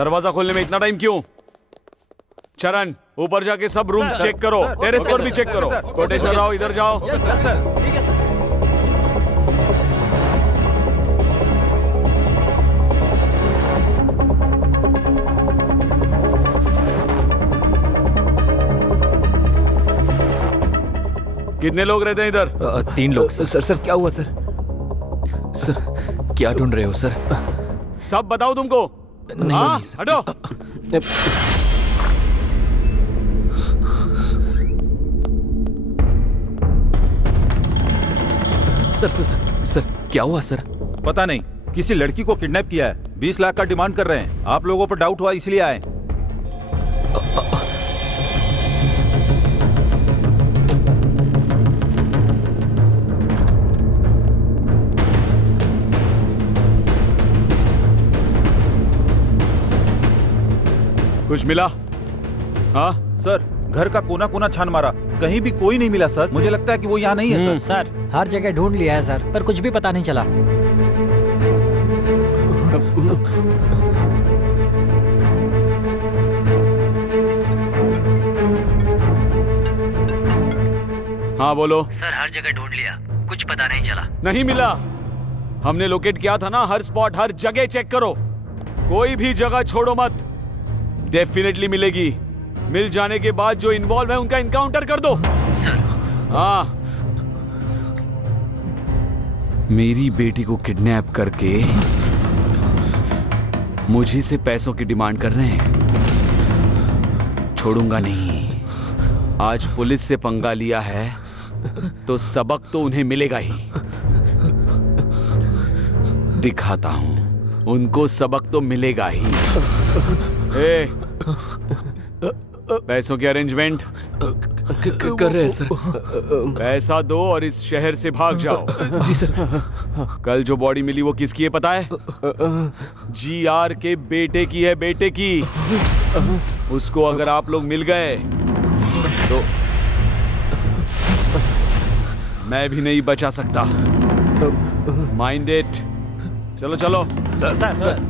दरवाजा खोलने में इतना टाइम क्यों? चरण, ऊपर जाके सब रूम्स चेक करो, टेरेस पर भी चेक करो। कोटेश्वर राव, इधर जाओ। कितने लोग रहते हैं इधर? 3 लोग सर। सर क्या हुआ सर? सर क्या ढूंढ रहे हो सर? सब बताओ तुमको। नहीं सर। हटो। सर क्या हुआ सर? पता नहीं, किसी लड़की को किडनैप किया है। 20 लाख का डिमांड कर रहे हैं। आप लोगों पर डाउट हुआ इसलिए आए। कुछ मिला? हाँ सर, घर का कोना कोना छान मारा, कहीं भी कोई नहीं मिला सर। मुझे लगता है कि वो यहाँ नहीं है सर। सर हर जगह ढूंढ लिया है सर, पर कुछ भी पता नहीं चला। हाँ बोलो। सर हर जगह ढूंढ लिया, कुछ पता नहीं चला। नहीं मिला? हमने लोकेट किया था ना, हर स्पॉट हर जगह चेक करो, कोई भी जगह छोड़ो मत। डेफिनेटली मिलेगी। मिल जाने के बाद जो इन्वॉल्व है उनका इनकाउंटर कर दो। सर हाँ, मेरी बेटी को किडनैप करके मुझी से पैसों की डिमांड कर रहे हैं। छोड़ूंगा नहीं। आज पुलिस से पंगा लिया है तो सबक तो उन्हें मिलेगा ही। दिखाता हूं उनको, सबक तो मिलेगा ही। पैसों की अरेंजमेंट कर रहे हैं सर। पैसा दो और इस शहर से भाग जाओ। जी सर। कल जो बॉडी मिली वो किसकी है पता है? GR के बेटे की है, बेटे की। उसको अगर आप लोग मिल गए तो मैं भी नहीं बचा सकता। Mind it. चलो चलो। सर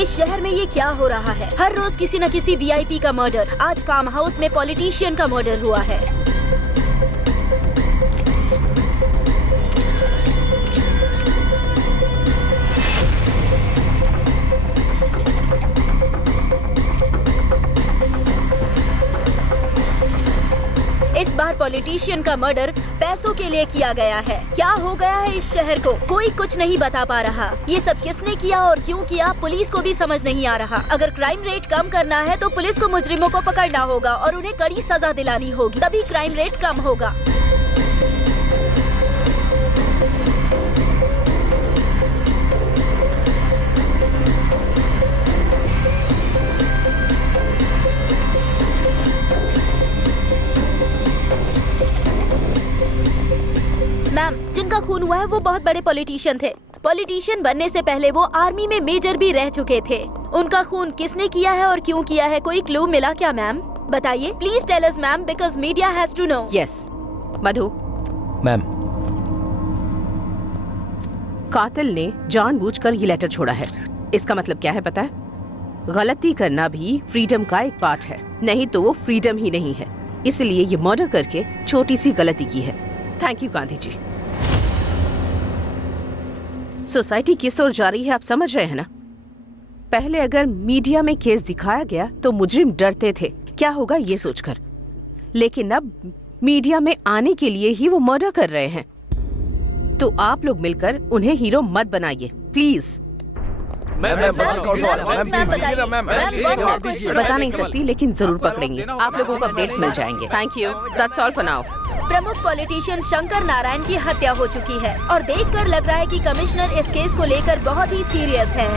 इस शहर में ये क्या हो रहा है? हर रोज किसी न किसी VIP का मर्डर। आज फार्म हाउस में पॉलिटिशियन का मर्डर हुआ है। इस बार पॉलिटिशियन का मर्डर पैसों के लिए किया गया है। क्या हो गया है इस शहर को? कोई कुछ नहीं बता पा रहा। ये सब किसने किया और क्यों किया, पुलिस को भी समझ नहीं आ रहा। अगर क्राइम रेट कम करना है तो पुलिस को मुजरिमों को पकड़ना होगा और उन्हें कड़ी सजा दिलानी होगी, तभी क्राइम रेट कम होगा। मैम, जिनका खून हुआ है वो बहुत बड़े पॉलिटिशियन थे। पॉलिटिशियन बनने से पहले वो आर्मी में मेजर भी रह चुके थे। उनका खून किसने किया है और क्यों किया है, कोई क्लू मिला क्या मैम? बताइए please tell us ma'am, because media has to know. Yes Madhu. Ma'am, कातिल ने जानबूझकर ये लेटर छोड़ा है। इसका मतलब क्या है पता है? गलती करना भी फ्रीडम का एक पार्ट है, नहीं तो वो फ्रीडम ही नहीं है। इसलिए ये मर्डर करके छोटी सी गलती की है। Thank you Gandhi ji. Society किस ओर जा रही है आप समझ रहे हैं ना? पहले अगर मीडिया में केस दिखाया गया तो मुजरिम डरते थे क्या होगा ये सोचकर, लेकिन अब मीडिया में आने के लिए ही वो मर्डर कर रहे हैं। तो आप लोग मिलकर उन्हें हीरो मत बनाइए प्लीज। बता नहीं सकती, लेकिन जरूर पकड़ेंगे। आप लोगों को अपडेट्स मिल जाएंगे। Thank you, that's all for now. प्रमुख पॉलिटिशियन शंकर नारायण की हत्या हो चुकी है और देखकर लग रहा है कि कमिश्नर इस केस को लेकर बहुत ही सीरियस हैं।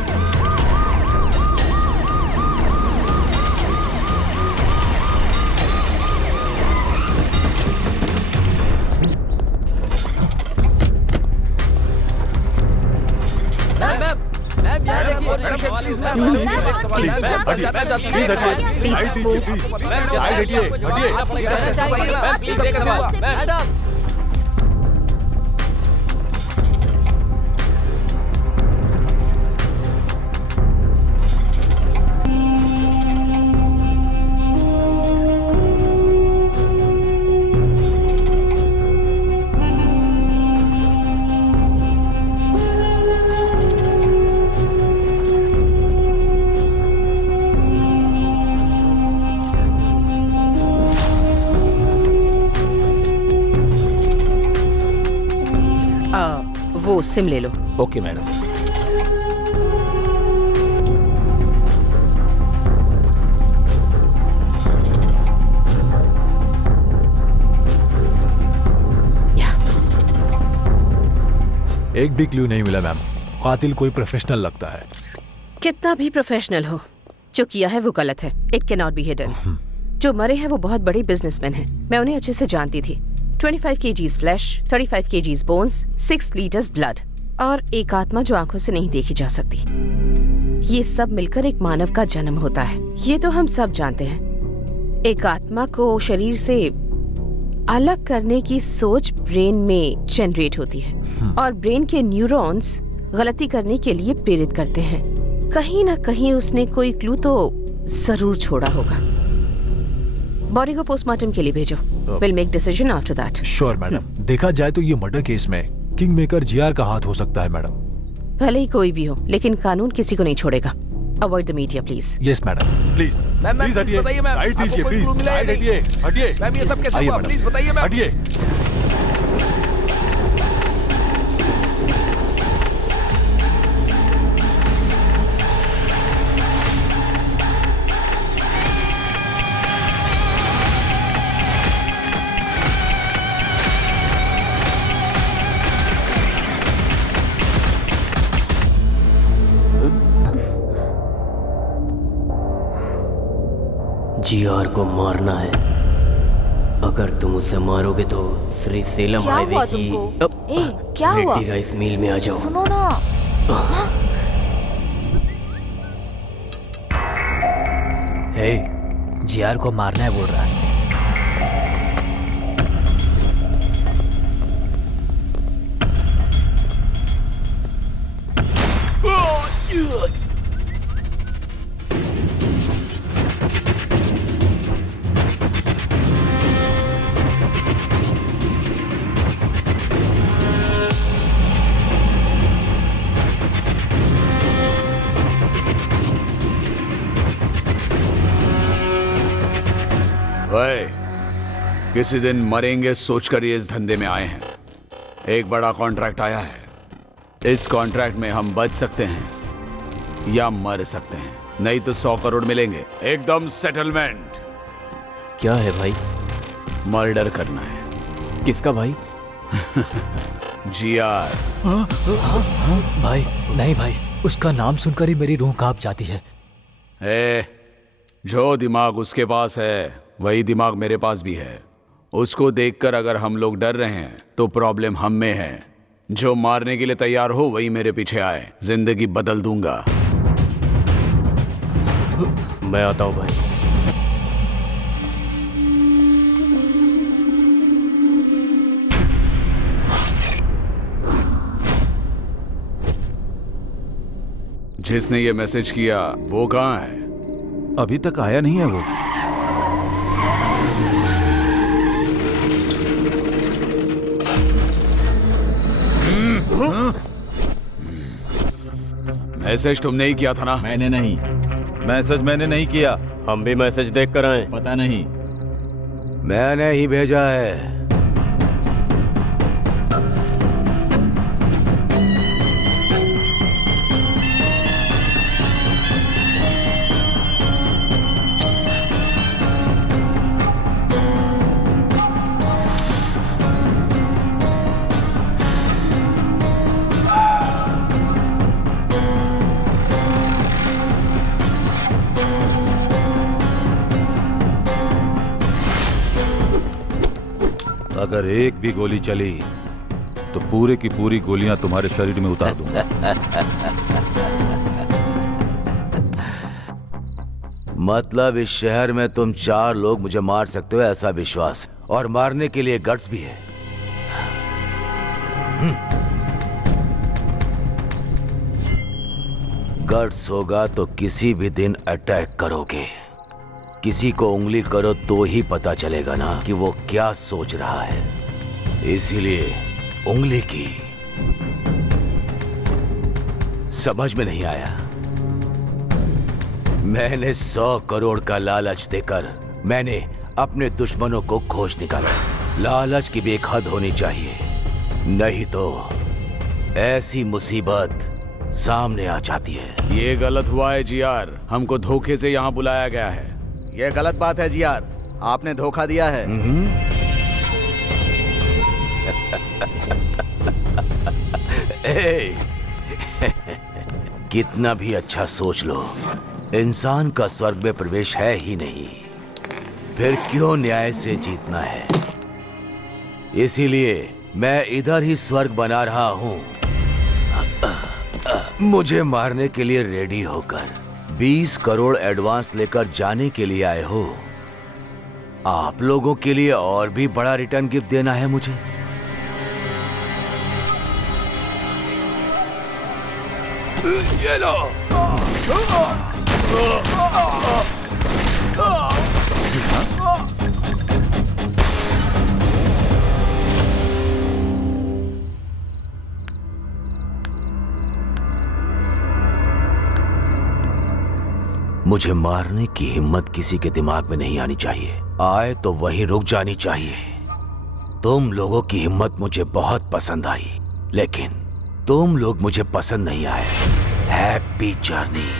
वो सिम ले लो। Okay madam. एक भी क्लू नहीं मिला मैम। कातिल कोई प्रोफेशनल लगता है। कितना भी प्रोफेशनल हो, जो किया है वो गलत है। It can not be hidden. जो मरे हैं वो बहुत बड़े बिजनेसमैन हैं। मैं उन्हें अच्छे से जानती थी। 25 kgs flash, 35 kgs bones, 6 litres blood और एक आत्मा जो आंखों से नहीं देखी जा सकती। ये सब मिलकर एक मानव का जन्म होता है। ये तो हम सब जानते हैं। एक आत्मा को शरीर से अलग करने की सोच ब्रेन में जनरेट होती है और ब्रेन के न्यूरॉन्स गलती करने के लिए प्रेरित करते हैं। कहीं ना कहीं उसने कोई क्लू तो जरूर छोड़ा होगा। बॉडी को पोस्टमार्टम के लिए भेजो। Will make decision after that. Sure madam. देखा जाए तो ये मर्डर केस में किंग मेकर जीआर का हाथ हो सकता है मैडम। भले ही कोई भी हो, लेकिन कानून किसी को नहीं छोड़ेगा। Avoid the media please. Yes madam. Please please हटिए, साइड दीजिए प्लीज। साइड हटिए, हटिए। मैम ये सब कैसे हुआ? प्लीज बताइए मैम। हटिए। जीआर को मारना है। अगर तुम उसे मारोगे तो श्री सेलम हाईवे की क्या हुआ? रेड्डी राइस मिल में आ जाओ। सुनो ना। हे, जीआर को मारना है बोल रहा है। भाई, किसी दिन मरेंगे सोचकर ये इस धंधे में आए हैं। एक बड़ा कॉन्ट्रैक्ट आया है। इस कॉन्ट्रैक्ट में हम बच सकते हैं या मर सकते हैं। नहीं तो 100 करोड़ मिलेंगे, एकदम सेटलमेंट। क्या है भाई? मर्डर करना है। किसका भाई? जीआर। भाई नहीं भाई, उसका नाम सुनकर ही मेरी रूह कांप जाती है। जो दिमाग उसके पास है वही दिमाग मेरे पास भी है। उसको देखकर अगर हम लोग डर रहे हैं तो प्रॉब्लम हम में है। जो मारने के लिए तैयार हो वही मेरे पीछे आए। जिंदगी बदल दूंगा। मैं आता हूं भाई। जिसने ये मैसेज किया वो कहाँ है? अभी तक आया नहीं है वो। मैसेज तुमने ही किया था ना? मैंने नहीं। मैसेज मैंने नहीं किया। हम भी मैसेज देख कर आए। पता नहीं। मैंने ही भेजा है। अगर एक भी गोली चली तो पूरे की पूरी गोलियां तुम्हारे शरीर में उतार दूंगा। मतलब इस शहर में तुम 4 लोग मुझे मार सकते हो ऐसा विश्वास, और मारने के लिए गट्स भी है। गट्स होगा तो किसी भी दिन अटैक करोगे। किसी को उंगली करो तो ही पता चलेगा ना कि वो क्या सोच रहा है, इसीलिए उंगली की। समझ में नहीं आया? मैंने 100 करोड़ का लालच देकर मैंने अपने दुश्मनों को खोज निकाला। लालच की भी एक हद होनी चाहिए, नहीं तो ऐसी मुसीबत सामने आ जाती है। ये गलत हुआ है जीआर, हमको धोखे से यहाँ बुलाया गया है। ये गलत बात है जीआर, आपने धोखा दिया है। कितना भी अच्छा सोच लो, इंसान का स्वर्ग में प्रवेश है ही नहीं, फिर क्यों न्याय से जीतना है? इसीलिए मैं इधर ही स्वर्ग बना रहा हूं। मुझे मारने के लिए रेडी होकर 20 करोड़ एडवांस लेकर जाने के लिए आए हो। आप लोगों के लिए और भी बड़ा रिटर्न गिफ्ट देना है मुझे। ये लो। मुझे मारने की हिम्मत किसी के दिमाग में नहीं आनी चाहिए, आए तो वहीं रुक जानी चाहिए। तुम लोगों की हिम्मत मुझे बहुत पसंद आई, लेकिन तुम लोग मुझे पसंद नहीं आए। Happy journey.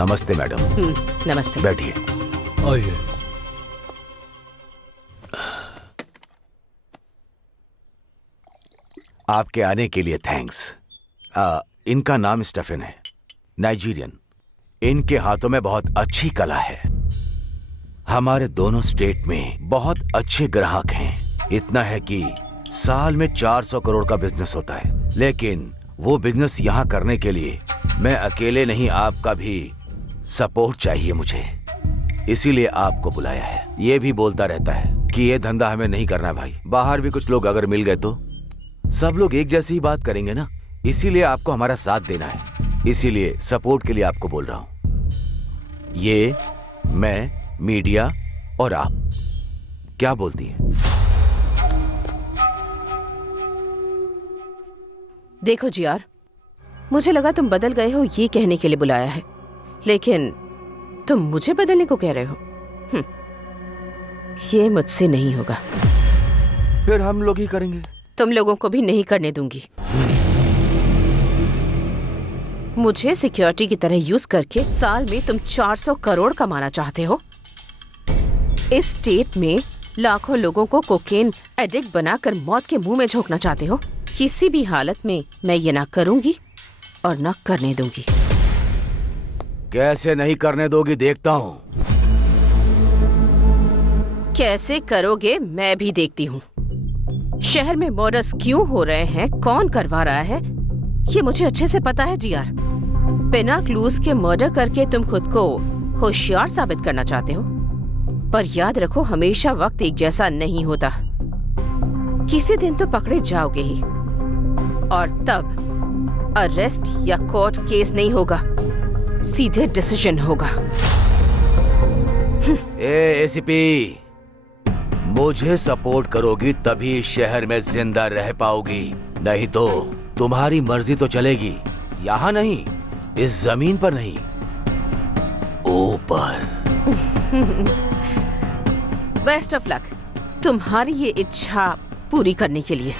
नमस्ते मैडम। नमस्ते। बैठिए। आइए। आपके आने के लिए थैंक्स। इनका नाम स्टेफन है, नाइजीरियन। इनके हाथों में बहुत अच्छी कला है। हमारे दोनों स्टेट में बहुत अच्छे ग्राहक हैं। इतना है कि साल में 400 करोड़ का बिजनेस होता है, लेकिन वो बिजनेस यहाँ करने के लिए मैं अकेले नहीं, आपका भी सपोर्ट चाहिए मुझे, इसीलिए आपको बुलाया है। ये भी बोलता रहता है कि ये धंधा हमें नहीं करना भाई, बाहर भी कुछ लोग अगर मिल गए तो सब लोग एक जैसी ही बात करेंगे ना, इसीलिए आपको हमारा साथ देना है, इसीलिए सपोर्ट के लिए आपको बोल रहा हूं। ये मैं, मीडिया और आप, क्या बोलती हैं? देखो जीआर, मुझे लगा तुम बदल गए हो ये कहने के लिए बुलाया है, लेकिन तुम मुझे बदलने को कह रहे हो। ये मुझसे नहीं होगा। फिर हम लोग ही करेंगे। तुम लोगों को भी नहीं करने दूंगी। मुझे सिक्योरिटी की तरह यूज करके साल में तुम 400 करोड़ कमाना चाहते हो। इस स्टेट में लाखों लोगों को कोकेन एडिक्ट बनाकर मौत के मुंह में झोंकना चाहते हो। किसी भी हालत में मैं ये ना करूंगी और ना करने दूंगी। कैसे नहीं करने दोगी, देखता हूं। कैसे करोगे मैं भी देखती हूँ। शहर में मर्डर्स क्यों हो रहे हैं, कौन करवा रहा है, ये मुझे अच्छे से पता है जीआर। बिना क्लूज के मर्डर करके तुम खुद को होशियार साबित करना चाहते हो, पर याद रखो हमेशा वक्त एक जैसा नहीं होता। किसी दिन तो पकड़े जाओगे ही, और तब अरेस्ट या कोर्ट केस नहीं होगा, सीधे डिसीजन होगा। एसीपी, मुझे सपोर्ट करोगी तभी इस शहर में जिंदा रह पाओगी, नहीं तो तुम्हारी मर्जी तो चलेगी, यहाँ नहीं, इस जमीन पर नहीं, ऊपर। बेस्ट ऑफ लक तुम्हारी ये इच्छा पूरी करने के लिए।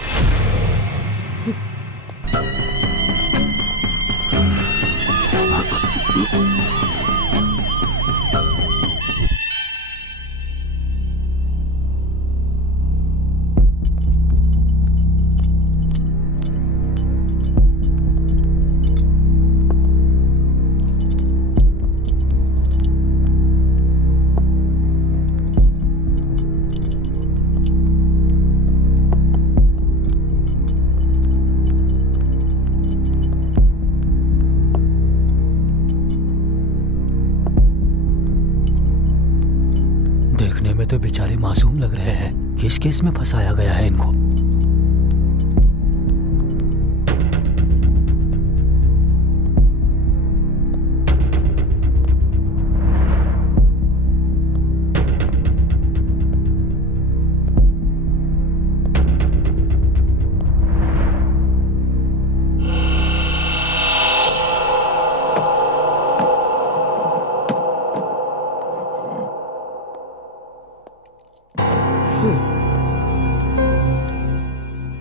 बेचारे मासूम लग रहे हैं। किस केस में फंसाया गया है इनको?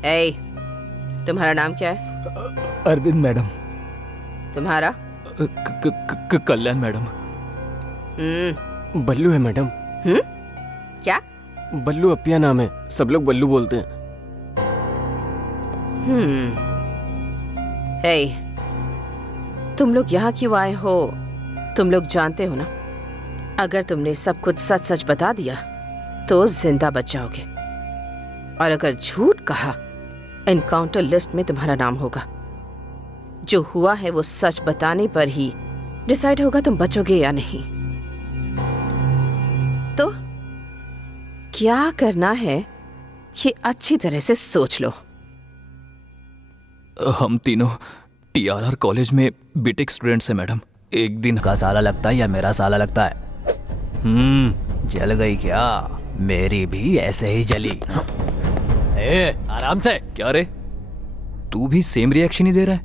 ए, तुम्हारा नाम क्या है? अरविंद मैडम। तुम्हारा? कल्याण मैडम। बल्लू है मैडम। क्या? बल्लू अपिया नाम है, सब लोग बल्लू बोलते हैं। ए, तुम लोग यहाँ क्यों आए हो? तुम लोग जानते हो ना, अगर तुमने सब कुछ सच सच बता दिया तो जिंदा बच जाओगे, और अगर झूठ कहा एनकाउंटर लिस्ट में तुम्हारा नाम होगा। जो हुआ है वो सच बताने पर ही डिसाइड होगा तुम बचोगे या नहीं। तो क्या करना है ये अच्छी तरह से सोच लो। हम तीनों TRR कॉलेज में बीटेक स्टूडेंट्स हैं मैडम। एक दिन का साला लगता है या मेरा साला लगता है? जल गई क्या? मेरी भी ऐसे ही जली। आराम से। क्या रे, तू भी सेम रिएक्शन ही दे रहा है?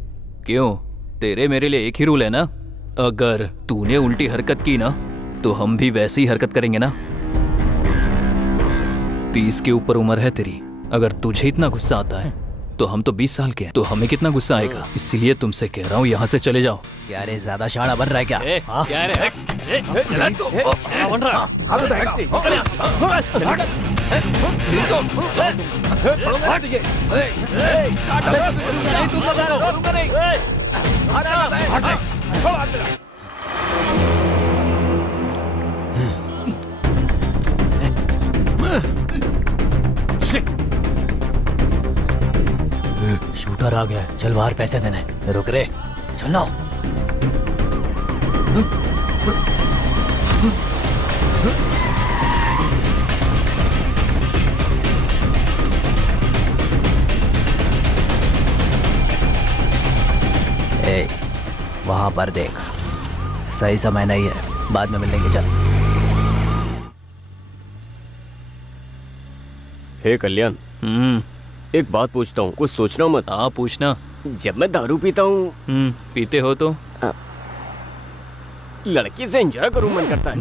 क्यों, तेरे मेरे लिए एक ही रूल है ना? अगर तूने उल्टी हरकत की ना तो हम भी वैसी ही हरकत करेंगे ना। 30 के ऊपर उम्र है तेरी, अगर तुझे इतना गुस्सा आता है तो हम तो 20 साल के हैं, तो हमें कितना गुस्सा आएगा। इसीलिए तुमसे कह रहा हूँ यहाँ से चले जाओ। क्या रे, ज्यादा शाना बन रहा है क्या? क्या रे? शूटर आ गया, चल बाहर पैसे देने। रुक रे, चलो। ए, वहां पर देख, सही समय नहीं है, बाद में मिलेंगे। चल। हे कल्याण, एक बात पूछता हूँ, कुछ सोचना मत। हाँ पूछना। जब मैं दारू पीता हूँ, पीते हो तो लड़की से एंजॉय करूँ मन करता है।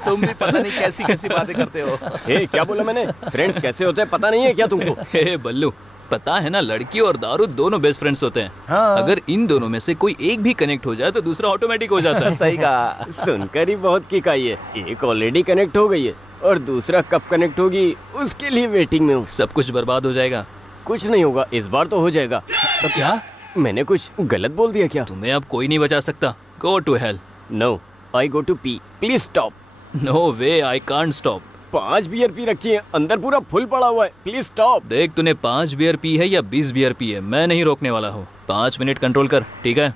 तुम भी पता नहीं कैसी कैसी बातें करते हो। हे, क्या बोला मैंने? फ्रेंड्स कैसे होते हैं पता नहीं है क्या तुमको? हे बल्लू, पता है ना, लड़की और दारू दोनों बेस्ट फ्रेंड्स होते हैं। हाँ। अगर इन दोनों में से कोई एक भी कनेक्ट हो जाए तो दूसरा ऑटोमेटिक हो जाता है। सही कहा, सुनकर ही बहुत किक आई है। एक ऑलरेडी कनेक्ट हो गई है और दूसरा कब कनेक्ट होगी उसके लिए वेटिंग में हूँ। सब कुछ बर्बाद हो जाएगा। कुछ नहीं होगा, इस बार तो हो जाएगा। तो क्या मैंने कुछ गलत बोल दिया क्या? तुम्हें अब कोई नहीं बचा सकता। Go to hell. No, I go to पी। Please stop. No way, I can't stop. 5 beer पी रखी है, अंदर पूरा फुल पड़ा हुआ है। Please stop. देख, तूने 5 बियर पी है या 20 बियर पी है, मैं नहीं रोकने वाला हूँ। 5 मिनट कंट्रोल कर, ठीक है?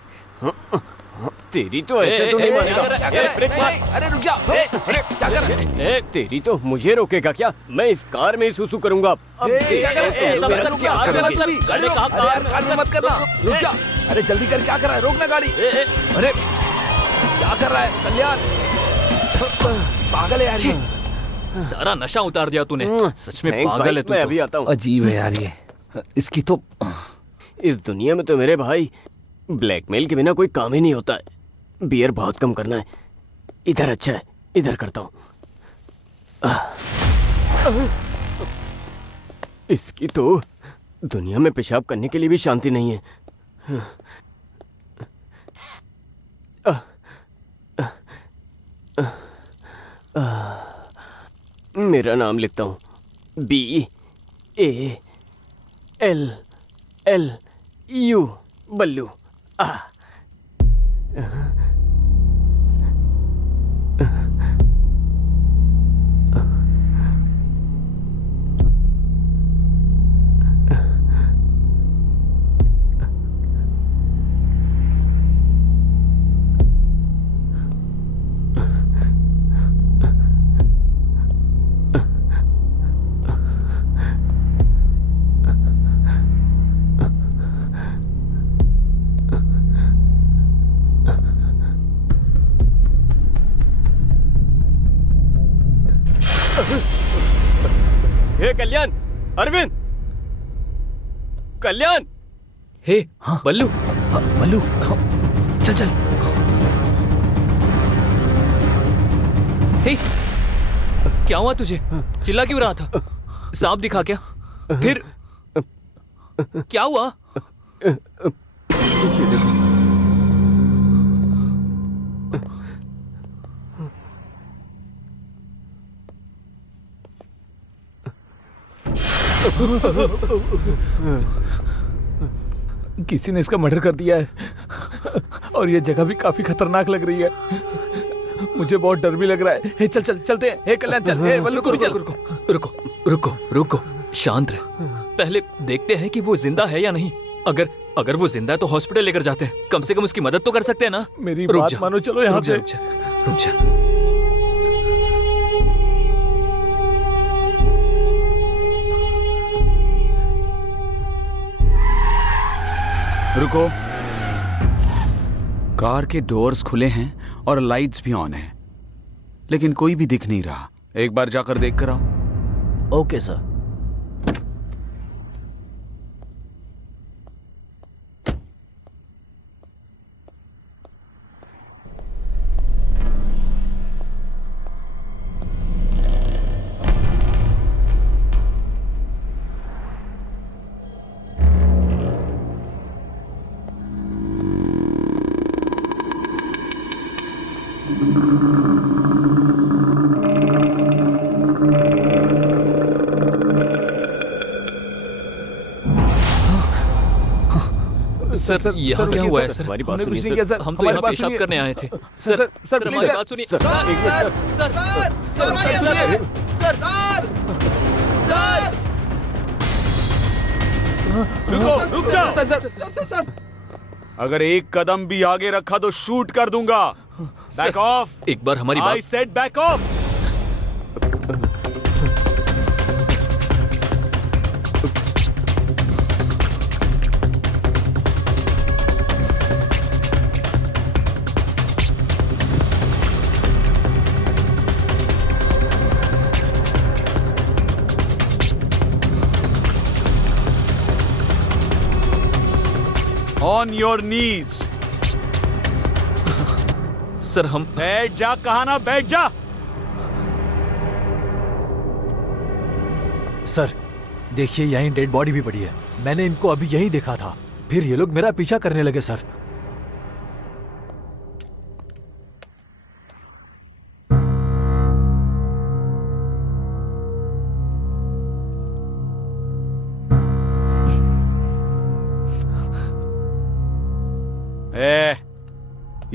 तेरी तो ऐसे तो नहीं मानेगा। अरे रुक जा। अरे क्या कर रहा है? तेरी तो मुझे रोकेगा क्या? मैं इस कार में ही सुसु करूंगा। अब कार में मत करना, रुक जा। अरे जल्दी कर, क्या कर रहा है? रोकना गाड़ी। अरे क्या कर रहा है कल्याण? पागल है यार ये। सारा नशा उतार दिया तूने। सच में पागल है तू। मैं अभी आता हूँ। अजीब है यार ये, इसकी तो। इस दुनिया में तो मेरे भाई ब्लैकमेल के बिना कोई काम ही नहीं होता है। बियर बहुत कम करना है। इधर अच्छा है, इधर करता हूँ। इसकी तो दुनिया में पेशाब करने के लिए भी शांति नहीं है। मेरा नाम लिखता हूँ, BALLU, बल्लू। कल्याण, अरविंद, कल्याण। हे बल्लू, बल्लू, चल चल। हे क्या हुआ तुझे? चिल्ला क्यों रहा था? सांप दिखा क्या? फिर क्या हुआ? किसी ने इसका मर्डर कर दिया है और ये जगह भी काफी खतरनाक लग रही है। मुझे बहुत डर भी लग रहा है। हे चल चल चलते हैं। हे कल्याण चल। हे बल्लू रुको रुको रुको रुको रुको, शांत रह। पहले देखते हैं कि वो जिंदा है या नहीं। अगर वो जिंदा है तो हॉस्पिटल लेकर जाते हैं, कम से कम उसकी मदद तो कर सकते हैं ना। मेरी बात मानो, चलो यहाँ से। रुक जा। रुको। कार के डोर्स खुले हैं और लाइट्स भी ऑन हैं, लेकिन कोई भी दिख नहीं रहा। एक बार जाकर देख कर आओ। Okay sir. सर यहाँ क्या हुआ है सर? हमारी बात हमने कुछ सुनिए नहीं किया सर। सर। हम तो हमारी यहाँ बात पेशाब सुनिए। करने आए थे। सर सर हमारी प्लीज बात सुनिए। सर, रुक जा। सर। अगर एक कदम भी आगे रखा तो शूट कर दूंगा। Back of. एक बार हमारी आई बात। Said back of. On your knees. Sir हम बैठ जा। कहा ना बैठ जा। सर देखिए, यहीं डेड बॉडी भी पड़ी है। मैंने इनको अभी यहीं देखा था, फिर ये लोग मेरा पीछा करने लगे सर।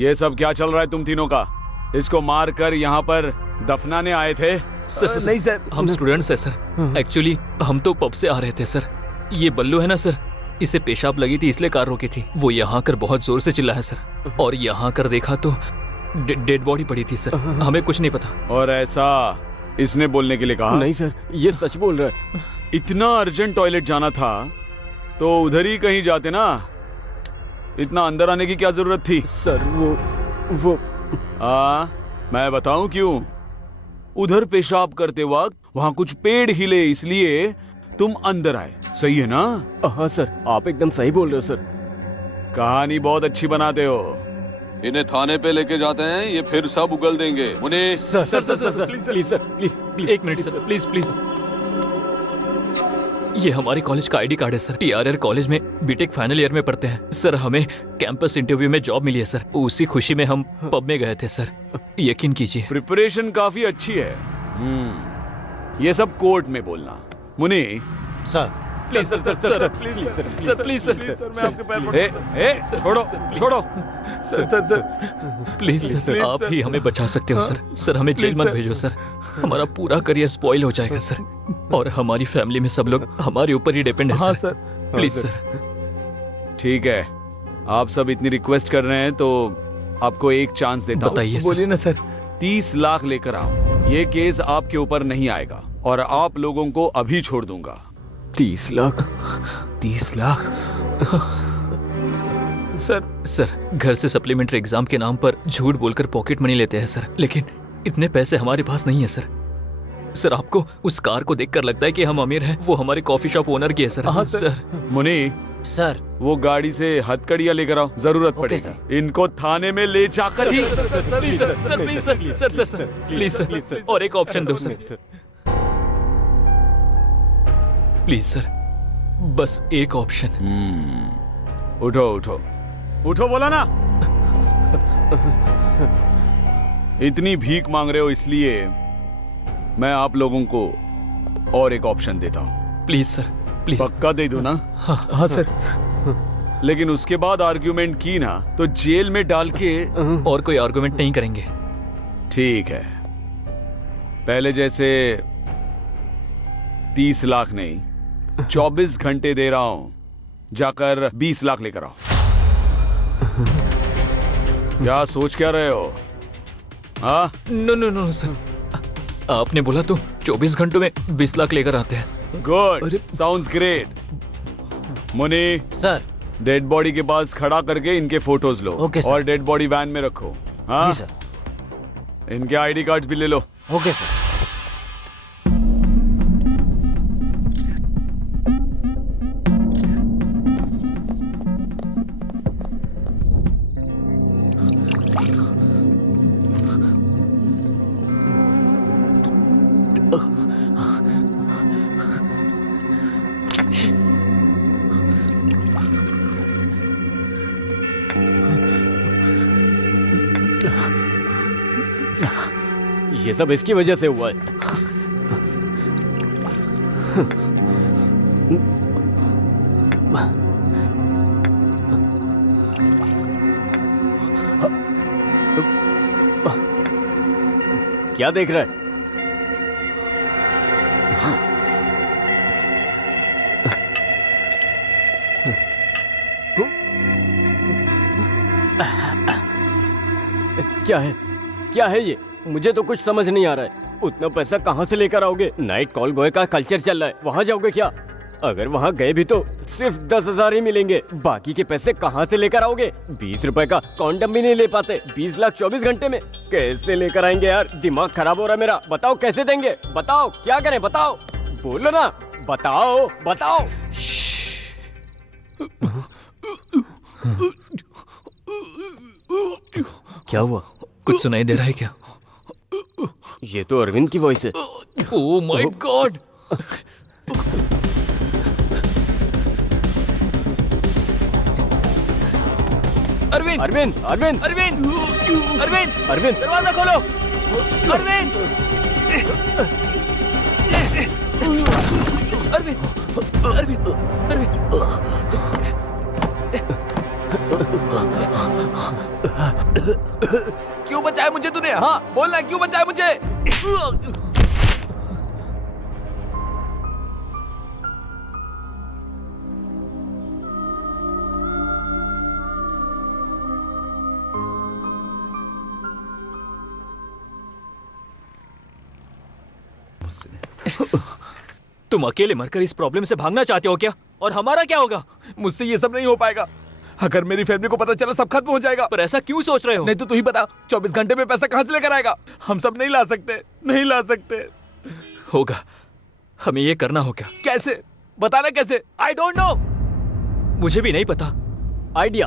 ये सब क्या चल रहा है तुम तीनों का? इसको मार कर यहाँ पर दफनाने आए थे? सर नहीं सर, हम स्टूडेंट्स हैं सर। एक्चुअली हम तो पब से आ रहे थे सर। ये बल्लू है ना सर, इसे पेशाब लगी थी इसलिए कार रोकी थी। वो यहाँ कर बहुत जोर से चिल्लाया सर, और यहाँ कर देखा तो डेड बॉडी पड़ी थी सर। हमें कुछ नहीं पता। और ऐसा इसने बोलने के लिए कहा? नहीं सर, ये सच बोल रहा है। इतना अर्जेंट टॉयलेट जाना था तो उधर ही कहीं जाते ना। इतना अंदर आने की क्या जरूरत थी? सर वो मैं बताऊं क्यों? उधर पेशाब करते वक्त वहां कुछ पेड़ हिले, इसलिए तुम अंदर आए। सही है ना? हाँ सर, आप एकदम सही बोल रहे हो सर। कहानी बहुत अच्छी बनाते हो। इन्हें थाने पे लेके जाते हैं, ये फिर सब उगल देंगे। उन्हें सर प्लीज सर, प्लीज एक मिनट सर, प्लीज। ये हमारे कॉलेज का आईडी कार्ड है सर। TRR कॉलेज में बीटेक फाइनल ईयर में पढ़ते हैं सर। हमें कैंपस इंटरव्यू में जॉब मिली है सर। उसी खुशी में हम पब में गए थे सर। यकीन कीजिए। प्रिपरेशन काफी अच्छी है। ये सब कोर्ट में बोलना। मुनि sir please sir, please sir, छोड़ो सर प्लीज सर, आप ही हमें बचा सकते हो सर। सर हमें जेल मत भेजो सर। हमारा पूरा करियर स्पॉइल हो जाएगा सर, और हमारी फैमिली में सब लोग हमारे ऊपर ही डिपेंड है सर। Please sir. ठीक है, आप सब इतनी रिक्वेस्ट कर रहे हैं तो आपको एक चांस देता हूं। बताइए बोलिए ना सर। 30 लाख लेकर आओ। ये केस आपके ऊपर नहीं आएगा और आप लोगों को अभी छोड़ दूंगा। 30 लाख? 30 लाख? सर घर से सप्लीमेंट्री एग्जाम के नाम पर झूठ बोलकर पॉकेट मनी लेते हैं सर, लेकिन इतने पैसे हमारे पास नहीं है सर। सर आपको उस कार को देखकर लगता है कि हम अमीर हैं? वो हमारे कॉफी शॉप ओनर की है सर। हाँ सर। मुनी सर वो गाड़ी से हथकड़ियाँ लेकर आओ, जरूरत पड़ेगी। इनको थाने में ले जाकर ही। Please sir, sir please sir, sir sir sir please sir, और एक ऑप्शन दो सर प्लीज सर, बस एक ऑप्शन। उठो उठो उठो, बोला ना। इतनी भीख मांग रहे हो इसलिए मैं आप लोगों को और एक ऑप्शन देता हूँ। Please sir, please. पक्का दे दो ना? हाँ सर। लेकिन उसके बाद आर्ग्यूमेंट की ना तो जेल में डाल के। और कोई आर्ग्यूमेंट नहीं करेंगे। ठीक है, पहले जैसे 30 लाख नहीं, 24 घंटे दे रहा हूं, जाकर 20 लाख लेकर आओ। क्या सोच क्या रहे हो? हाँ? नो नो नो सर, आपने बोला तो 24 घंटों में 20 लाख लेकर आते हैं। Good, sounds great. Muni sir, dead body के पास खड़ा करके इनके फोटोज लो। Okay sir. और डेड बॉडी वैन में रखो। हाँ जी सर। इनके आईडी कार्ड्स भी ले लो। Okay sir. ये सब इसकी वजह से हुआ है। क्या देख रहा है? क्या है? क्या है ये? मुझे तो कुछ समझ नहीं आ रहा है। उतना पैसा कहाँ से लेकर आओगे? नाइट कॉल बॉय का कल्चर चल रहा है, वहाँ जाओगे क्या? अगर वहाँ गए भी तो सिर्फ 10,000 ही मिलेंगे। बाकी के पैसे कहाँ से लेकर आओगे? 20 रुपए का कॉन्डम भी नहीं ले पाते। 20 लाख 24 घंटे में कैसे लेकर आएंगे यार? दिमाग खराब हो रहा है मेरा। बताओ कैसे देंगे? बताओ क्या करें? बताओ, बोलो ना, बताओ बताओ। क्या हुआ? कुछ सुनाई दे रहा है क्या? ये तो अरविंद की वॉइस है। Oh my God. Arvind Arvind Arvind Arvind Arvind Arvind, दरवाजा खोलो। अरविंद अरविंद अरविंद अरविंद क्यों बचाया मुझे तूने? हाँ बोलना, क्यों बचाया मुझे? तुम अकेले मरकर इस प्रॉब्लम से भागना चाहते हो क्या? और हमारा क्या होगा? मुझसे ये सब नहीं हो पाएगा। अगर मेरी फैमिली को पता चला सब खत्म हो जाएगा। पर ऐसा क्यों सोच रहे हो? नहीं तो तू ही बता, 24 घंटे में पैसा कहाँ से लेकर आएगा? हम सब नहीं ला सकते, नहीं ला सकते। होगा, हमें ये करना होगा। कैसे? बताना कैसे? आई डोंट नो, मुझे भी नहीं पता। आइडिया।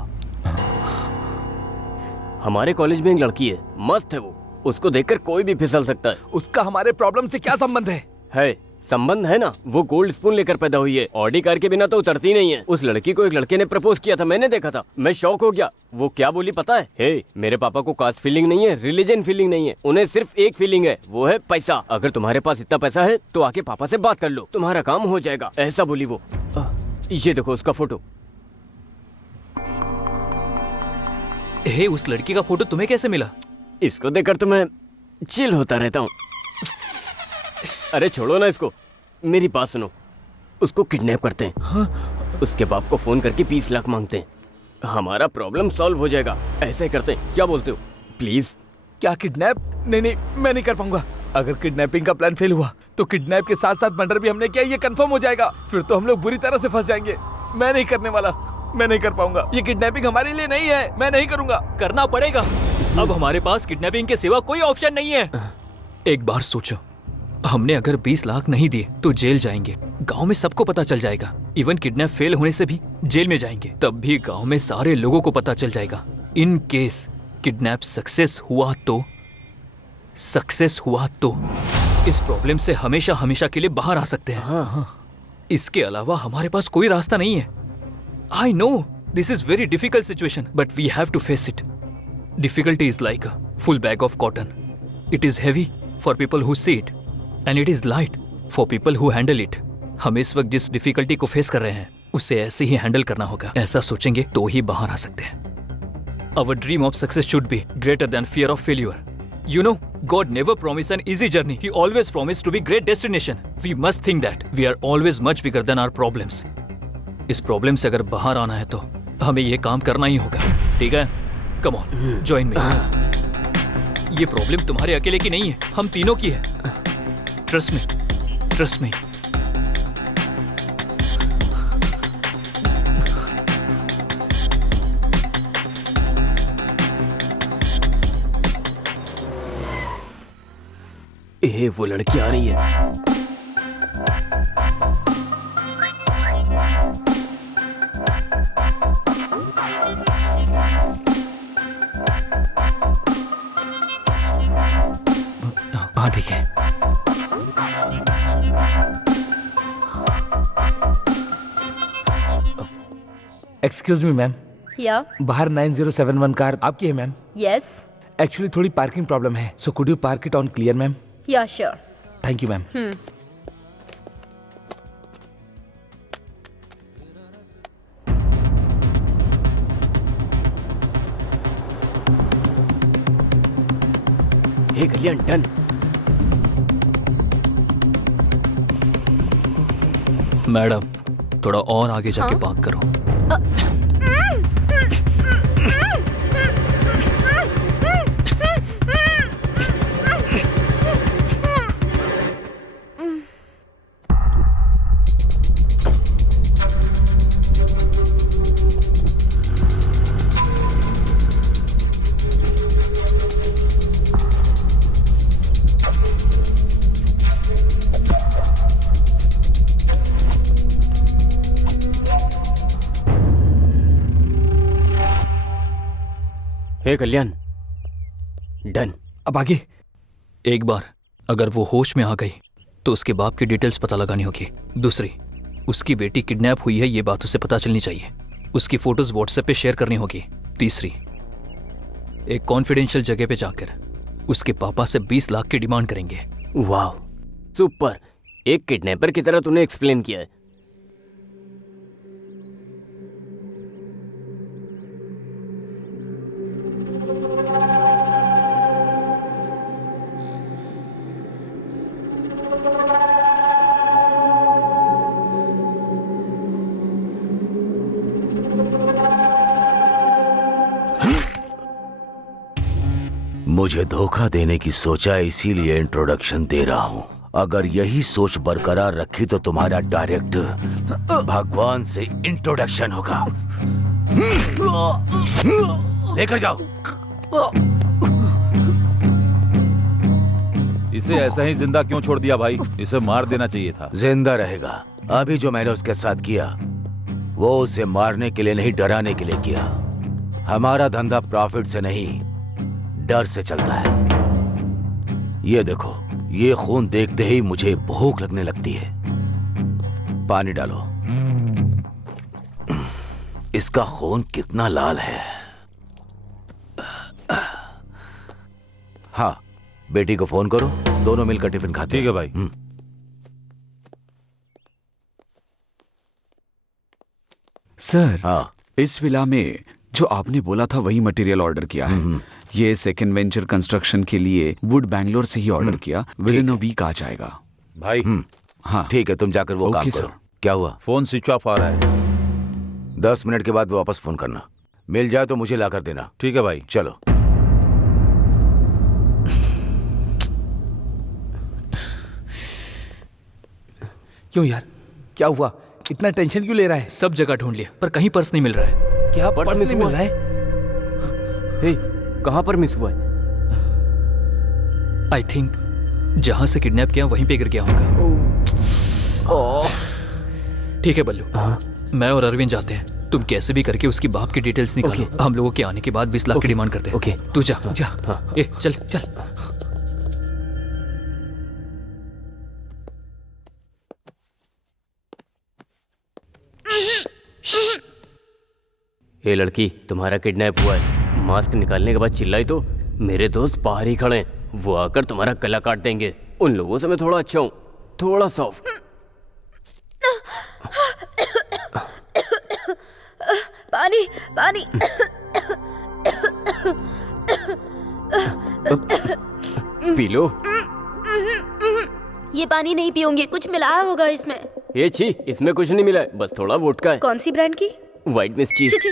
हमारे कॉलेज में एक लड़की है, मस्त है वो। उसको देखकर कोई भी फिसल सकता है। उसका हमारे प्रॉब्लम से क्या संबंध है? संबंध है ना। वो गोल्ड स्पून लेकर पैदा हुई है, ऑडी कार के बिना तो उतरती नहीं है। उस लड़की को एक लड़के ने प्रपोज किया था, मैंने देखा था। मैं शॉक हो गया। वो क्या बोली पता है? मेरे पापा को कास्ट फीलिंग नहीं है, रिलीजन फीलिंग नहीं है, उन्हें सिर्फ एक फीलिंग है, वो है पैसा। अगर तुम्हारे पास इतना पैसा है तो आके पापा से बात कर लो, तुम्हारा काम हो जाएगा, ऐसा बोली वो। ये देखो उसका फोटो। उस लड़की का फोटो तुम्हें कैसे मिला? इसको देखकर तो मैं चिल होता रहता हूँ। अरे छोड़ो ना इसको, मेरी बात सुनो। उसको किडनैप करते हैं। उसके बाप को फोन करके 20 लाख मांगते हैं। हमारा प्रॉब्लम सॉल्व हो जाएगा। ऐसे करते हैं, क्या बोलते हो? प्लीज। क्या किडनैप? नहीं, मैं नहीं कर पाऊंगा। अगर किडनैपिंग का प्लान फेल हुआ तो किडनैप के साथ साथ मर्डर भी हमने किया, ये कंफर्म हो जाएगा। फिर तो हम लोग बुरी तरह से फंस जाएंगे। मैं नहीं करने वाला, मैं नहीं कर पाऊंगा। ये किडनैपिंग हमारे लिए नहीं है, मैं नहीं करूंगा। करना पड़ेगा। अब हमारे पास किडनैपिंग के सिवा कोई ऑप्शन नहीं है। एक बार सोचो, हमने अगर 20 लाख नहीं दिए तो जेल जाएंगे। गांव में सबको पता चल जाएगा। इवन किडनैप फेल होने से भी जेल में जाएंगे, तब भी गांव में सारे लोगों को पता चल जाएगा। इन केस किडनैप सक्सेस हुआ तो इस प्रॉब्लम से हमेशा हमेशा के लिए बाहर आ सकते हैं। इसके अलावा हमारे पास कोई रास्ता नहीं है। I know this is very difficult situation, but we have to face it. Difficulty is like a full bag of cotton. It is heavy for people who see it and it is light for people who handle it. हम इस वक्त जिस difficulty को face कर रहे हैं उसे ऐसे ही हैंडल करना होगा। ऐसा सोचेंगे तो ही बाहर आ सकते हैं। Our dream of success should be greater than fear of failure. You know, God never promised an easy journey. He always promised to be great destination. We must think that we are always much bigger than our problems. इस problem से अगर बाहर आना है तो हमें ये काम करना ही होगा। ठीक है? Come on, join me. ये प्रॉब्लम तुम्हारे अकेले की नहीं है, हम तीनों की है। Trust me, trust me. वो लड़की आ रही है। हाँ ठीक है। एक्सक्यूज मी मैम, या बाहर 9071 कार आपकी है मैम? यस, एक्चुअली थोड़ी पार्किंग प्रॉब्लम है, so could you park it on clear ma'am? Yeah sure. Thank you ma'am. Hey Kalyan, done. Madam थोड़ा और आगे जाके पार्क करो। Hey Kalyan, done. अब आगे? एक बार अगर वो होश में आ गई तो उसके बाप की डिटेल्स पता लगानी होगी। दूसरी, उसकी बेटी किडनैप हुई है ये बात उसे पता चलनी चाहिए। उसकी फोटोज व्हाट्सएप पे शेयर करनी होगी। तीसरी, एक कॉन्फिडेंशियल जगह पे जाकर उसके पापा से 20 लाख की डिमांड करेंगे। वाह, सुपर। एक किडनैपर की तरह तूने एक्सप्लेन किया है। मुझे धोखा देने की सोचा, इसीलिए इंट्रोडक्शन दे रहा हूँ। अगर यही सोच बरकरार रखी तो तुम्हारा डायरेक्ट भगवान से इंट्रोडक्शन होगा। लेकर जाओ। इसे ऐसा ही जिंदा क्यों छोड़ दिया भाई? इसे मार देना चाहिए था। जिंदा रहेगा। अभी जो मैंने उसके साथ किया वो उसे मारने के लिए नहीं, डराने के लिए किया। हमारा धंधा प्रॉफिट से नहीं, डर से चलता है। ये देखो, ये खून देखते ही मुझे भूख लगने लगती है। पानी डालो। इसका खून कितना लाल है। हाँ, बेटी को फोन करो, दोनों मिलकर टिफिन खाते हैं। ठीक है भाई। सर, हाँ, इस विला में जो आपने बोला था वही मटेरियल ऑर्डर किया है। ये सेकंड वेंचर कंस्ट्रक्शन के लिए वुड बैंगलोर से ही ऑर्डर किया। विद इन अ वीक आ जाएगा भाई। हाँ ठीक है, तुम जाकर वो काम सर। करो। क्या हुआ? फोन स्विच ऑफ आ रहा है। 10 मिनट के बाद वापस फोन करना। मिल जाए तो मुझे ला कर देना। ठीक है भाई। चलो। क्यों यार, क्या हुआ? इतना टेंशन क्यों ले रहा है? सब जगह ढूंढ लिया पर कहीं पर्स नहीं मिल रहा है। क्या पर्स नहीं मिल रहा है? हे, कहाँ पर मिस हुआ है? आई थिंक जहाँ से किडनैप किया वहीं पे गिर गया होगा। ठीक है बल्लू, मैं और अरविंद जाते हैं। तुम कैसे भी करके उसकी बाप की डिटेल्स निकालो। हम लोगों के आने के बाद 20 लाख की डिमांड करते हैं। ओके। तू जा जा। ए चल चल। ये लड़की, तुम्हारा किडनैप हुआ है। मास्क निकालने के बाद चिल्लाई तो मेरे दोस्त बाहर ही खड़े हैं, वो आकर तुम्हारा गला काट देंगे। उन लोगों से मैं थोड़ा अच्छा हूँ, थोड़ा सॉफ्ट। पानी पानी। P low. ये पानी नहीं पीऊंगी, कुछ मिलाया होगा इसमें। ये छी, इसमें कुछ नहीं मिला है, बस थोड़ा वोडका है। कौन सी ब्रांड की? व्हाइट मिस चीज। छी,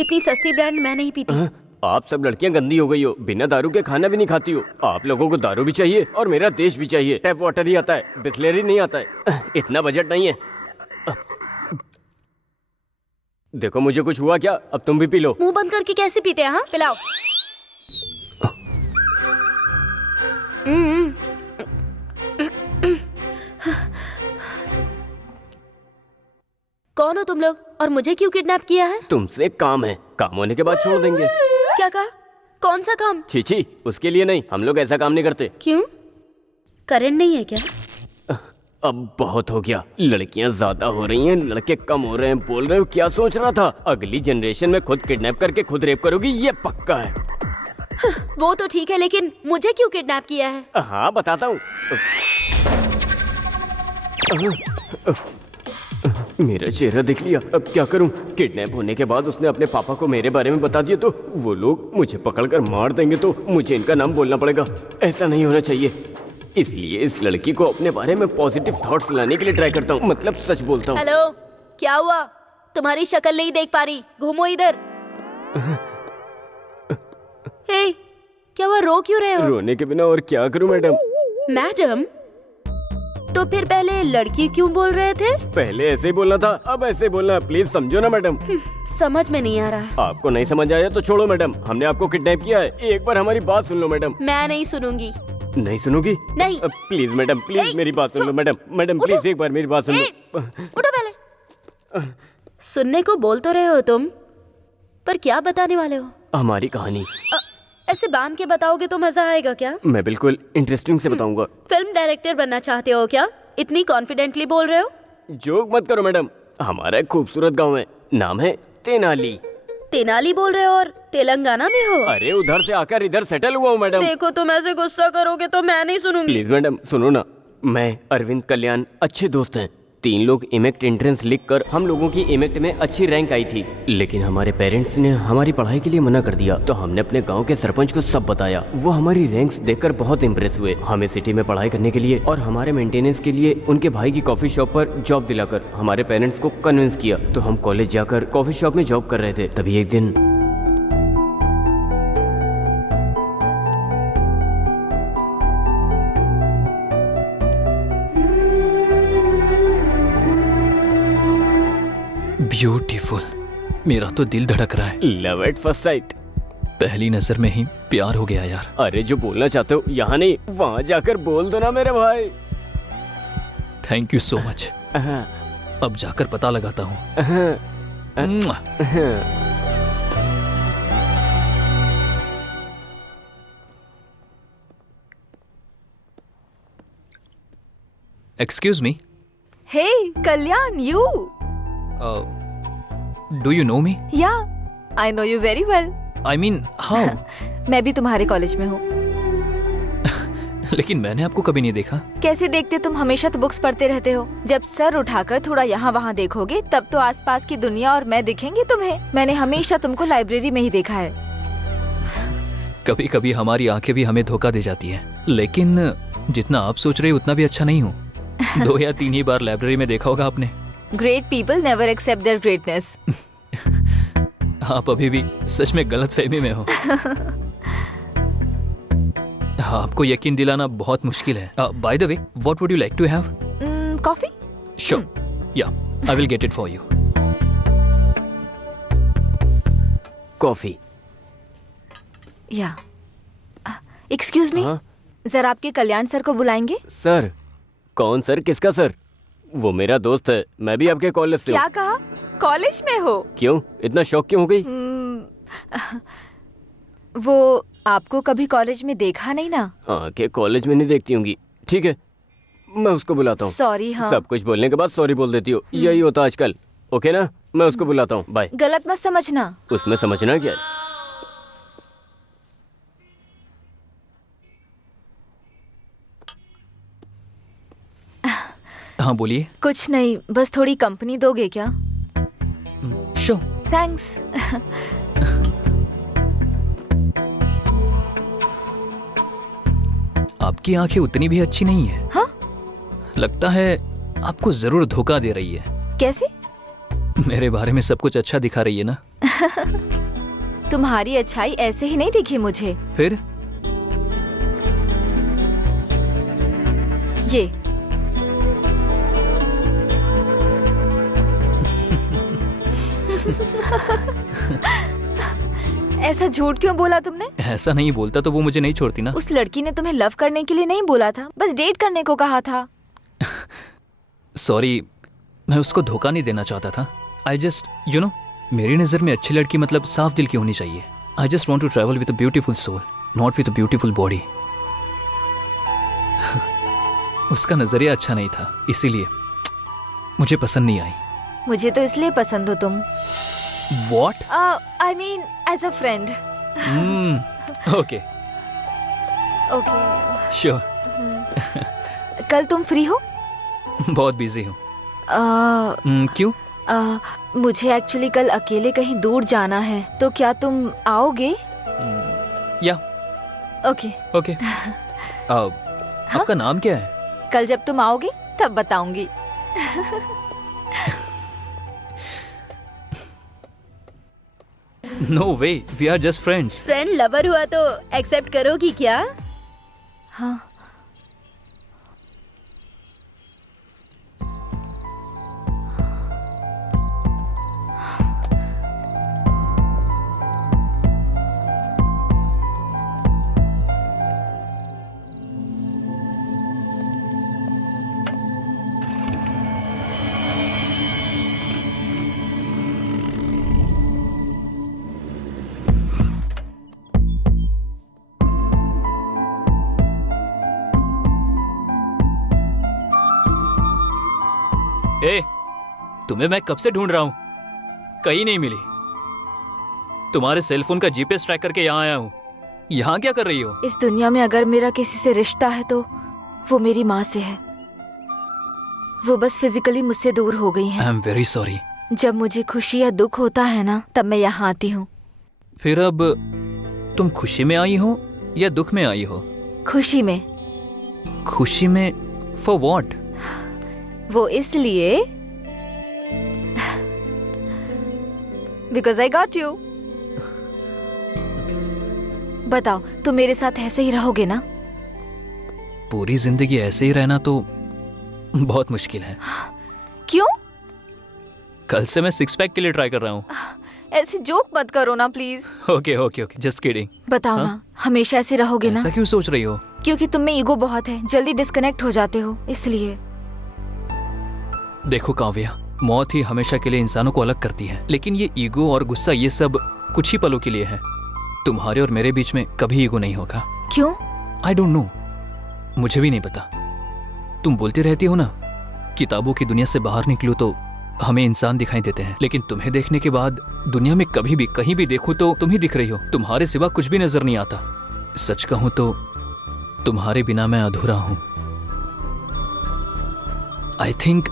इतनी सस्ती ब्रांड मैं नहीं पीती। आप सब लड़कियां गंदी हो गई हो, बिना दारू के खाना भी नहीं खाती हो। आप लोगों को दारू भी चाहिए और मेरा देश भी चाहिए। टैप वाटर ही आता है, बिस्लेरी नहीं आता है। इतना बजट नहीं है। देखो मुझे कुछ हुआ क्या, अब तुम भी पी लो। मुंह बंद करके कैसे पीते हैं? हाँ, पिलाओ। कौन हो तुम लोग और मुझे क्यों किडनैप किया है? तुमसे काम है, काम होने के बाद छोड़ देंगे। क्या कहा? कौन सा काम? छी छी, उसके लिए नहीं, हम लोग ऐसा काम नहीं करते। क्यों? करंट नहीं है क्या? अब बहुत हो गया, लड़कियां ज्यादा हो रही हैं, लड़के कम हो रहे हैं। बोल रहे हो क्या सोच रहा था? अगली जनरेशन में खुद किडनैप करके खुद रेप करोगी, ये पक्का है। वो तो ठीक है, लेकिन मुझे क्यों किडनैप किया है? हाँ बताता हूँ। मेरा चेहरा देख लिया, अब क्या करूं? किडनैप होने के बाद उसने अपने पापा को मेरे बारे में बता दिया तो वो लोग मुझे पकड़कर मार देंगे, तो मुझे इनका नाम बोलना पड़ेगा। ऐसा नहीं होना चाहिए, इसलिए इस लड़की को अपने बारे में पॉजिटिव थॉट्स लाने के लिए ट्राई करता हूँ, मतलब सच बोलता हूँ। हेलो, क्या हुआ? तुम्हारी शक्ल नहीं देख पा रही, घूमो इधर। हे, क्या हुआ? रो क्यों रहे हो? रोने के बिना और क्या करूं मैडम? मैडम? तो फिर पहले लड़की क्यों बोल रहे थे? पहले ऐसे ही बोलना था, अब ऐसे बोलना, प्लीज समझो ना मैडम। समझ में नहीं आ रहा। आपको नहीं समझ आया तो छोड़ो मैडम, हमने आपको किडनैप किया है, एक बार हमारी बात सुन लो मैडम। मैं नहीं सुनूंगी। नहीं सुनोगी? नहीं। प्लीज मैडम, प्लीज मेरी बात सुन लो मैडम। मैडम प्लीज एक बार मेरी बात सुन लो। उठो पहले। सुनने को बोल तो रहे हो तुम, पर क्या बताने वाले हो? हमारी कहानी। ऐसे बांध के बताओगे तो मजा आएगा क्या? मैं बिल्कुल इंटरेस्टिंग से बताऊंगा। फिल्म डायरेक्टर बनना चाहते हो क्या? इतनी कॉन्फिडेंटली बोल रहे हो। जोक मत करो मैडम, हमारा एक खूबसूरत गांव है, नाम है तेनाली। तेनाली बोल रहे हो और तेलंगाना में हो? अरे उधर से आकर इधर सेटल हुआ हूँ मैडम। देखो तुम ऐसे गुस्सा करोगे तो मैं नहीं सुनूंगी। प्लीज मैडम सुनो ना, मैं अरविंद कल्याण अच्छे दोस्त हैं। 3 लोग इमेक्ट एंट्रेंस लिख कर हम लोगों की इमेक्ट में अच्छी रैंक आई थी, लेकिन हमारे पेरेंट्स ने हमारी पढ़ाई के लिए मना कर दिया। तो हमने अपने गांव के सरपंच को सब बताया, वो हमारी रैंक्स देखकर बहुत इम्प्रेस हुए। हमें सिटी में पढ़ाई करने के लिए और हमारे मेंटेनेंस के लिए उनके भाई की कॉफी शॉप पर जॉब दिलाकर हमारे पेरेंट्स को कन्विंस किया। तो हम कॉलेज जाकर कॉफी शॉप में जॉब कर रहे थे, तभी एक दिन ब्यूटीफुल, मेरा तो दिल धड़क रहा है। लव एट फर्स्ट साइट, पहली नजर में ही प्यार हो गया यार। अरे जो बोलना चाहते हो यहाँ नहीं, वहाँ जाकर बोल दो ना मेरे भाई। Thank you so much. अब जाकर पता लगाता हूँ। Excuse me. Hey Kalyan, you? Do you know me? Yeah, I know you very well. I mean how? मैं भी तुम्हारे कॉलेज में हूँ। लेकिन मैंने आपको कभी नहीं देखा। कैसे देखते, तुम हमेशा तो बुक्स पढ़ते रहते हो। जब सर उठाकर थोड़ा यहाँ वहाँ देखोगे तब तो आसपास की दुनिया और मैं दिखेंगे तुम्हें। मैंने हमेशा तुमको लाइब्रेरी में ही देखा है। कभी कभी हमारी आंखें भी हमें धोखा दे जाती हैं, लेकिन जितना आप सोच रहे हो उतना भी अच्छा नहीं हूँ। 2 या 3 ही बार लाइब्रेरी में देखा होगा आपने। Great people never accept their greatness. आप अभी भी सच में गलत फहमी में हो। आपको यकीन दिलाना बहुत मुश्किल है। By the way, what would you like to have? Coffee? Sure, yeah I will get it for you. Coffee? Yeah excuse me, जरा आपके कल्याण सर को बुलाएंगे? सर? कौन सर? किसका सर? वो मेरा दोस्त है, मैं भी आपके कॉलेज से क्या हूँ। कहा? कॉलेज में हो? क्यों इतना शौक क्यों हो गई? वो आपको कभी कॉलेज में देखा नहीं ना? आके कॉलेज में नहीं देखती होंगी। ठीक है, मैं उसको बुलाता हूँ। सॉरी। हाँ, सब कुछ बोलने के बाद सॉरी बोल देती हो, यही होता आजकल। ओके ना, मैं उसको बुलाता हूँ। बाय। गलत मत समझना। उसमें समझना क्या है? हाँ बोलिए। कुछ नहीं, बस थोड़ी कंपनी दोगे क्या? शो। थैंक्स। आपकी आंखें उतनी भी अच्छी नहीं है। हाँ? लगता है आपको जरूर धोखा दे रही है। कैसे? मेरे बारे में सब कुछ अच्छा दिखा रही है ना। तुम्हारी अच्छाई ऐसे ही नहीं दिखी मुझे। फिर? ये ऐसा झूठ क्यों बोला तुमने? ऐसा नहीं बोलता तो वो मुझे नहीं छोड़ती ना। उस लड़की ने तुम्हें लव करने के लिए नहीं बोला था, बस डेट करने को कहा था। सॉरी, मैं उसको धोखा नहीं देना चाहता था। आई जस्ट मेरी नजर में अच्छी लड़की मतलब साफ दिल की होनी चाहिए। I just want to travel with a beautiful soul, not with a beautiful body. उसका नजरिया अच्छा नहीं था, इसीलिए मुझे पसंद नहीं आई। मुझे तो इसलिए पसंद हो तुम। What? I mean as a friend. Okay. Okay. Sure. कल तुम फ्री हो? बहुत बिजी हूँ। क्यों? मुझे एक्चुअली कल अकेले कहीं दूर जाना है, तो क्या तुम आओगे? या। ओके। ओके। आपका नाम क्या है? कल जब तुम आओगे तब बताऊंगी। No way, we are just friends. Friend lover हुआ तो एक्सेप्ट करोगी क्या? हाँ। ए, तुम्हें मैं कब से ढूंढ रहा हूँ, कहीं नहीं मिली। तुम्हारे सेल फोन का जीपीएस ट्रैक करके यहाँ आया हूँ। यहाँ क्या कर रही हो? इस दुनिया में अगर मेरा किसी से रिश्ता है तो वो मेरी माँ से है। वो बस फिजिकली मुझसे दूर हो गई हैं। I am very sorry. जब मुझे खुशी या दुख होता है ना, तब मैं यहाँ आती हूँ। फिर अब तुम खुशी में आई हो या दुख में आई हो? खुशी में। खुशी में? For what? वो इसलिए बिकॉज आई गॉट यू। बताओ, तुम मेरे साथ ऐसे ही रहोगे ना? पूरी जिंदगी ऐसे ही रहना तो बहुत मुश्किल है। क्यों? कल से मैं सिक्स पैक के लिए ट्राई कर रहा हूँ। ऐसे जोक मत करो ना please. Okay okay okay, just kidding. बताओ ना, हमेशा ऐसे रहोगे ना? ऐसा क्यों सोच रही हो? क्योंकि तुम में ईगो बहुत है, जल्दी डिस्कनेक्ट हो जाते हो, इसलिए। देखो काव्या, मौत ही हमेशा के लिए इंसानों को अलग करती है, लेकिन ये ईगो और गुस्सा ये सब कुछ ही पलों के लिए है। तुम्हारे और मेरे बीच में कभी ईगो नहीं होगा। क्यों? आई डोंट नो, मुझे भी नहीं पता। तुम बोलती रहती हो ना, किताबों की दुनिया से बाहर निकलो तो हमें इंसान दिखाई देते हैं, लेकिन तुम्हें देखने के बाद दुनिया में कभी भी कहीं भी देखूं तो तुम ही दिख रही हो। तुम्हारे सिवा कुछ भी नजर नहीं आता। सच कहूं तो तुम्हारे बिना मैं अधूरा हूं। आई थिंक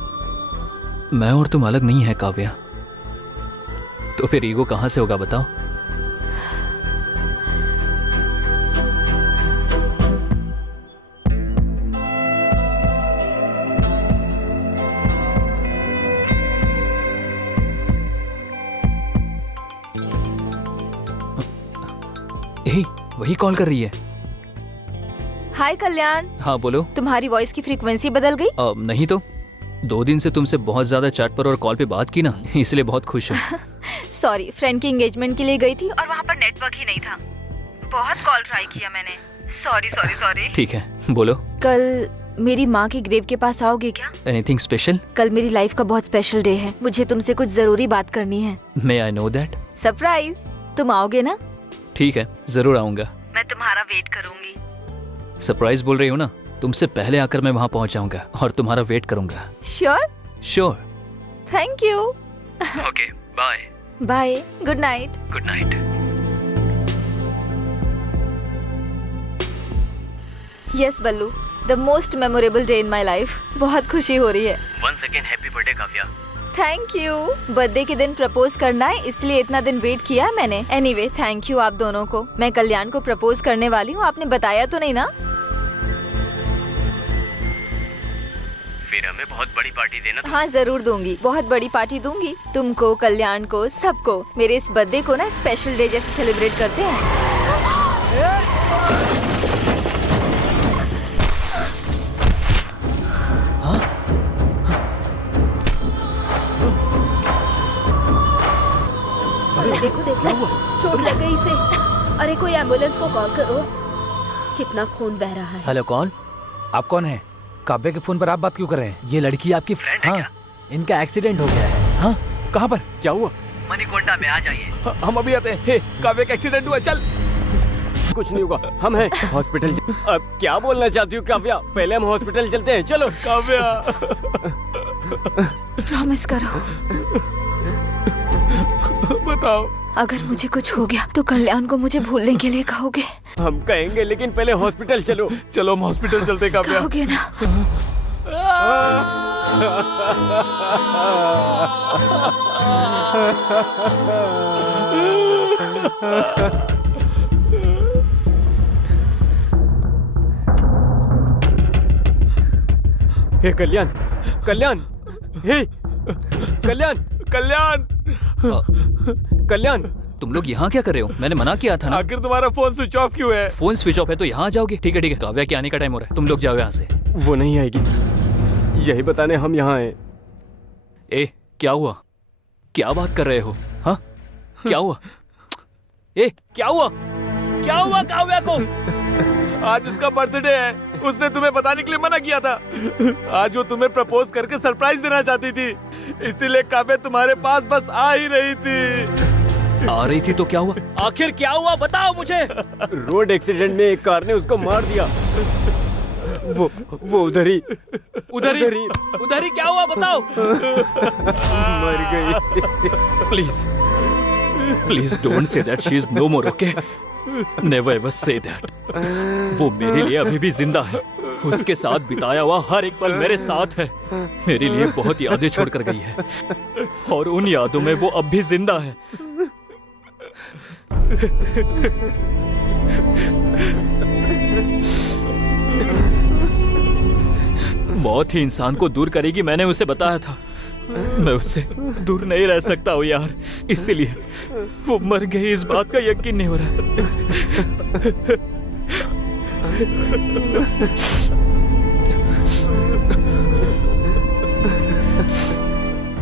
मैं और तुम अलग नहीं है काव्या। तो फिर ईगो कहां से होगा बताओ? वही कॉल कर रही है। हाय कल्याण। हाँ बोलो। तुम्हारी वॉइस की फ्रीक्वेंसी बदल गई? नहीं तो 2 दिन से तुमसे बहुत ज्यादा चैट पर और कॉल पे बात की ना, इसलिए बहुत खुश हूँ। सॉरी, फ्रेंड की एंगेजमेंट के लिए गई थी और वहाँ पर नेटवर्क ही नहीं था। बहुत कॉल ट्राई किया मैंने, सॉरी सॉरी सॉरी। ठीक है, बोलो। कल मेरी माँ के ग्रेव के पास आओगे क्या? Anything special? कल मेरी लाइफ का बहुत स्पेशल डे है, मुझे तुमसे कुछ जरूरी बात करनी है। मे आई नो दैट? सरप्राइज। तुम आओगे ना? ठीक है, जरूर आऊंगा। मैं तुम्हारा वेट करूंगी। सरप्राइज बोल रही हो ना, तुमसे पहले आकर मैं वहाँ पहुँच जाऊंगा और तुम्हारा वेट करूंगा। Sure? Sure. Thank you. Okay, bye. Bye, good night. Good night. Yes Ballu, the most memorable day in my life. बहुत खुशी हो रही है। Once again, happy birthday, Kavya. Thank you. Birthday के दिन प्रपोज करना है, इसलिए इतना दिन वेट किया है मैंने। एनीवे, थैंक यू आप दोनों को। मैं कल्याण को प्रपोज करने वाली हूँ, आपने बताया तो नहीं ना? फिर हमें बहुत बड़ी पार्टी देना। हाँ जरूर दूंगी, बहुत बड़ी पार्टी दूंगी। तुमको, कल्याण को, सबको। मेरे इस बर्थडे को ना स्पेशल डे जैसे सेलिब्रेट करते हैं। देखो देखो, चोट लग गई इसे। अरे कोई एम्बुलेंस को कॉल करो। कितना खून बह रहा है। हेलो, कौन? आप कौन है? काव्या के फोन पर आप बात क्यों कर रहे हैं? ये लड़की आपकी फ्रेंड है हाँ। क्या? इनका एक्सीडेंट हो गया है। हाँ, कहाँ पर? क्या हुआ? मणिकोंडा में, आ जाइए। हम अभी आते हैं। हे, काव्या का एक्सीडेंट हुआ, चल। कुछ नहीं होगा, हम हैं हॉस्पिटल। अब क्या बोलना चाहती हूँ काव्या? पहले हम हॉस्पिटल चलते हैं, चलो। काव्या, प्रॉमिस करो, बताओ। अगर मुझे कुछ हो गया तो कल्याण को मुझे भूलने के लिए कहोगे? हम कहेंगे, लेकिन पहले हॉस्पिटल चलो। चलो हम हॉस्पिटल चलते, काव्या। कहोगे ना? हे कल्याण, कल्याण, हे कल्याण, कल्याण, कल्याण। तुम लोग यहाँ क्या कर रहे हो? मैंने मना किया था ना। आखिर तुम्हारा फोन स्विच ऑफ क्यों है? फोन स्विच ऑफ है तो यहाँ आ जाओगे। ठीक है ठीक है, काव्या के आने का टाइम हो रहा है, तुम लोग जाओ यहाँ से। वो नहीं आएगी, यही बताने हम यहाँ आए। ए, क्या हुआ? क्या बात कर रहे हो? हाँ, क्या हुआ? ए, क्या हुआ? क्या हुआ काव्या को? आज उसका बर्थडे है, उसने तुम्हें बताने के लिए मना किया था। आज वो तुम्हें प्रपोज करके सरप्राइज देना चाहती थी, इसीलिए काव्या तुम्हारे पास बस आ ही रही थी। आ रही थी तो क्या हुआ? आखिर क्या हुआ, बताओ मुझे। रोड एक्सीडेंट में एक कार ने उसको मार दिया। वो उधर ही क्या हुआ, बताओ। मर गई। Please don't say that, she is no more, okay? Never ever say that. वो मेरे लिए अभी भी जिंदा है, उसके साथ बिताया हुआ हर एक पल मेरे साथ है। मेरे लिए बहुत यादें छोड़ कर गई है और उन यादों में वो अब भी जिंदा है। मौत ही इंसान को दूर करेगी, मैंने उसे बताया था। मैं उससे दूर नहीं रह सकता हूँ यार, इसीलिए वो मर गई, इस बात का यकीन नहीं हो रहा है।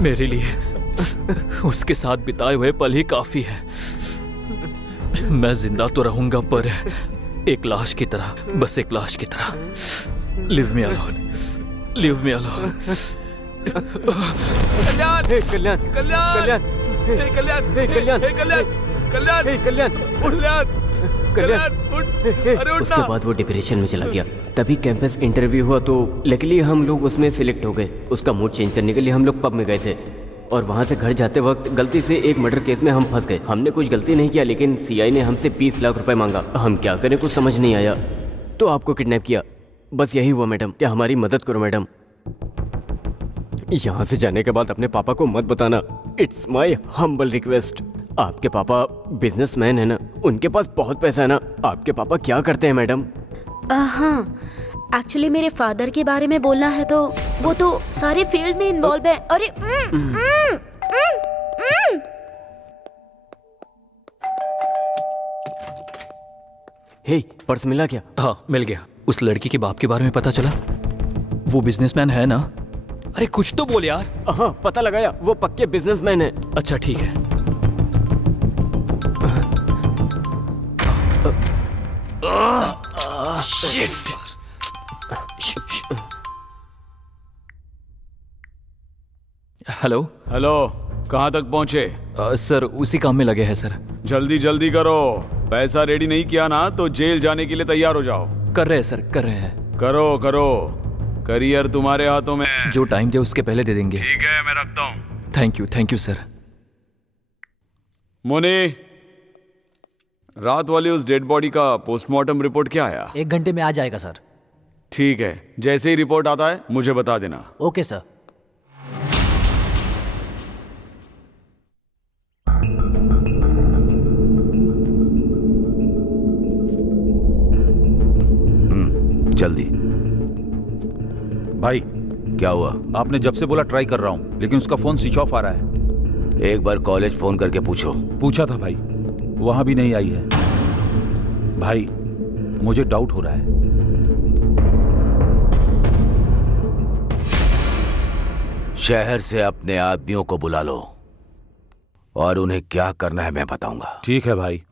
मेरे लिए उसके साथ बिताए हुए पल ही काफी है। मैं जिंदा तो रहूंगा पर एक लाश की तरह, बस एक लाश की तरह। Leave me alone, leave me alone. Kalyan, hey Kalyan, Kalyan, Kalyan, hey Kalyan, hey Kalyan, hey Kalyan, Kalyan, hey Kalyan, Kalyan, Kalyan, उठ, अरे उठ उसके ना। बाद वो डिप्रेशन में चला गया। तभी कैंपस इंटरव्यू हुआ तो लकीली हम लोग उसमें सिलेक्ट हो गए। उसका मूड चेंज करने के लिए हम लोग पब में गए थे और वहाँ से घर जाते वक्त गलती से एक मर्डर केस में हम फंस गए। हमने कुछ गलती नहीं किया, लेकिन सीआई ने हमसे 20 लाख रुपए मांगा। हम क्या करें, कुछ समझ नहीं आया तो आपको किडनैप किया। बस यही हुआ मैडम, क्या हमारी मदद करो मैडम। यहाँ से जाने के बाद अपने पापा को मत बताना, इट्स माई हम्बल रिक्वेस्ट। आपके पापा बिजनेसमैन है ना, उनके पास बहुत पैसा है ना। आपके पापा क्या करते हैं मैडम? हाँ, एक्चुअली मेरे फादर के बारे में बोलना है तो वो तो सारे फील्ड में इन्वॉल्व है। अरे हे, पर्स मिला क्या? हाँ, मिल गया। उस लड़की के बाप के बारे में पता चला? वो बिजनेसमैन है ना? अरे कुछ तो बोल यार। हाँ, पता लगाया, वो पक्के बिजनेसमैन है। अच्छा ठीक है। हेलो। हेलो, कहाँ तक पहुँचे? सर उसी काम में लगे हैं सर। जल्दी जल्दी करो, पैसा रेडी नहीं किया ना तो जेल जाने के लिए तैयार हो जाओ। कर रहे हैं सर, कर रहे हैं। करो करो, करियर तुम्हारे हाथों में है। जो टाइम दे उसके पहले दे देंगे। ठीक है, मैं रखता हूँ। Thank you sir. मुनी, रात वाली उस डेड बॉडी का पोस्टमार्टम रिपोर्ट क्या आया? 1 घंटे में आ जाएगा सर। ठीक है, जैसे ही रिपोर्ट आता है मुझे बता देना। Okay sir. जल्दी। भाई क्या हुआ? आपने जब से बोला ट्राई कर रहा हूँ, लेकिन उसका फोन स्विच ऑफ आ रहा है। एक बार कॉलेज फोन करके पूछो। पूछा था भाई, वहां भी नहीं आई है। भाई मुझे डाउट हो रहा है। शहर से अपने आदमियों को बुला लो और उन्हें क्या करना है मैं बताऊंगा। ठीक है भाई।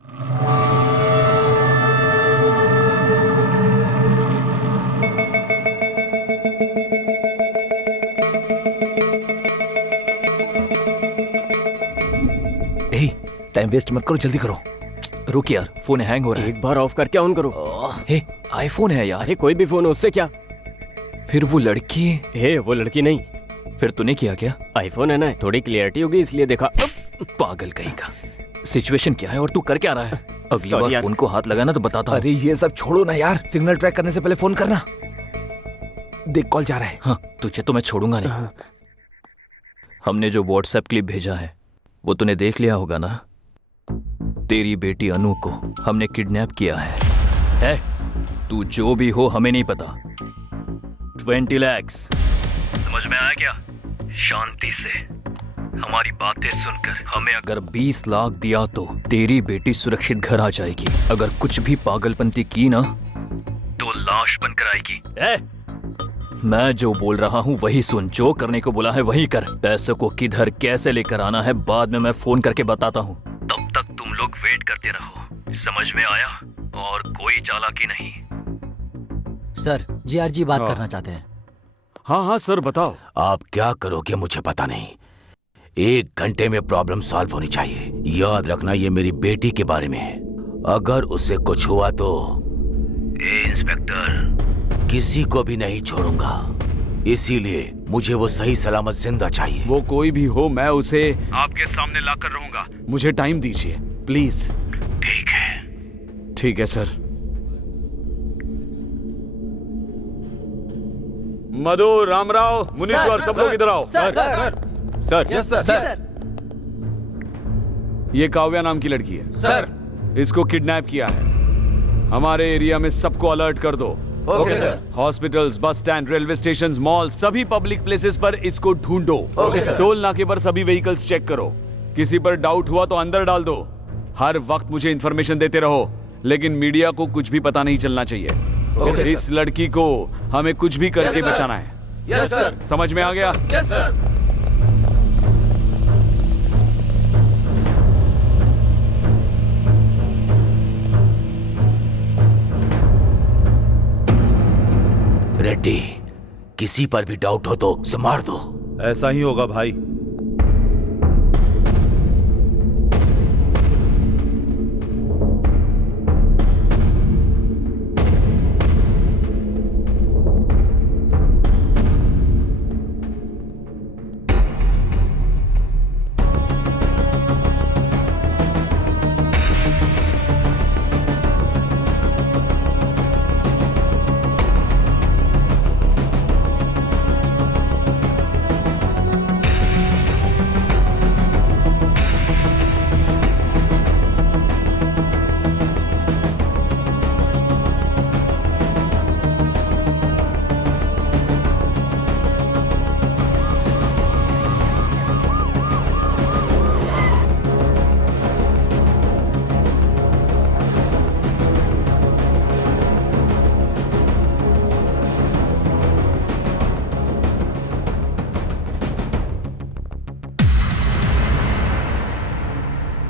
टाइम वेस्ट मत करो, जल्दी करो। रुक यार, फोन हैंग हो रहा है। एक बार ऑफ करके ऑन करो। हे, आईफोन है यार। अरे कोई भी फोन हो, उससे क्या? फिर वो लड़की। हे, वो लड़की नहीं। फिर तूने किया क्या? आईफोन है ना, थोड़ी क्लियरिटी होगी इसलिए देखा। पागल कहीं का। सिचुएशन क्या है और तू कर क्या रहा है? अगली Sorry बार यार। फोन को हाथ लगाना तो बताता हूँ। अरे ये सब छोड़ो ना यार, सिग्नल ट्रैक करने से पहले फोन करना। देख कॉल जा रहा है। हाँ, तुझे तो मैं छोड़ूंगा नहीं। हमने जो व्हाट्सएप क्लिप भेजा है वो तूने देख लिया होगा ना? तेरी बेटी अनु को हमने किडनैप किया है? तू जो भी हो हमें नहीं पता। 20 लाख। समझ में आया क्या? शांति से हमारी बातें सुनकर हमें अगर 20 लाख दिया तो तेरी बेटी सुरक्षित घर आ जाएगी। अगर कुछ भी पागलपंती की ना तो लाश बनकर आएगी। मैं जो बोल रहा हूँ वही सुन, जो करने को बोला है वही कर। पैसों को किधर कैसे लेकर आना है बाद में मैं फोन करके बताता हूँ। तब तक तुम लोग वेट करते रहो। समझ में आया? और कोई चालाकी नहीं। सर, जीआरजी बात हाँ। करना चाहते हैं। हाँ हाँ सर, बताओ। आप क्या करोगे मुझे पता नहीं। 1 घंटे में प्रॉब्लम सॉल्व होनी चाहिए। याद रखना, ये मेरी बेटी के बारे में है। अगर उससे कुछ हुआ तो इंस्पेक्टर किसी को भी नहीं छोड़ूंगा। इसीलिए मुझे वो सही सलामत जिंदा चाहिए। वो कोई भी हो, मैं उसे आपके सामने लाकर रहूंगा। मुझे टाइम दीजिए प्लीज। ठीक है। ठीक है सर। मधु, रामराव, मुनीश्वर, सब लोग इधर आओ। सर। Yes sir. ये काव्या नाम की लड़की है सर। इसको किडनैप किया है। हमारे एरिया में सबको अलर्ट कर दो। Okay sir. Hospitals, bus stand, railway station, mall, सभी पब्लिक प्लेसेस पर इसको ढूंढो। टोल नाके पर सभी व्हीकल्स चेक करो। किसी पर डाउट हुआ तो अंदर डाल दो। हर वक्त मुझे इंफॉर्मेशन देते रहो, लेकिन मीडिया को कुछ भी पता नहीं चलना चाहिए। इस लड़की को हमें कुछ भी करके बचाना है। Yes sir. समझ में आ गया? Yes sir. रेड्डी, किसी पर भी डाउट हो तो उसे मार दो। ऐसा ही होगा भाई।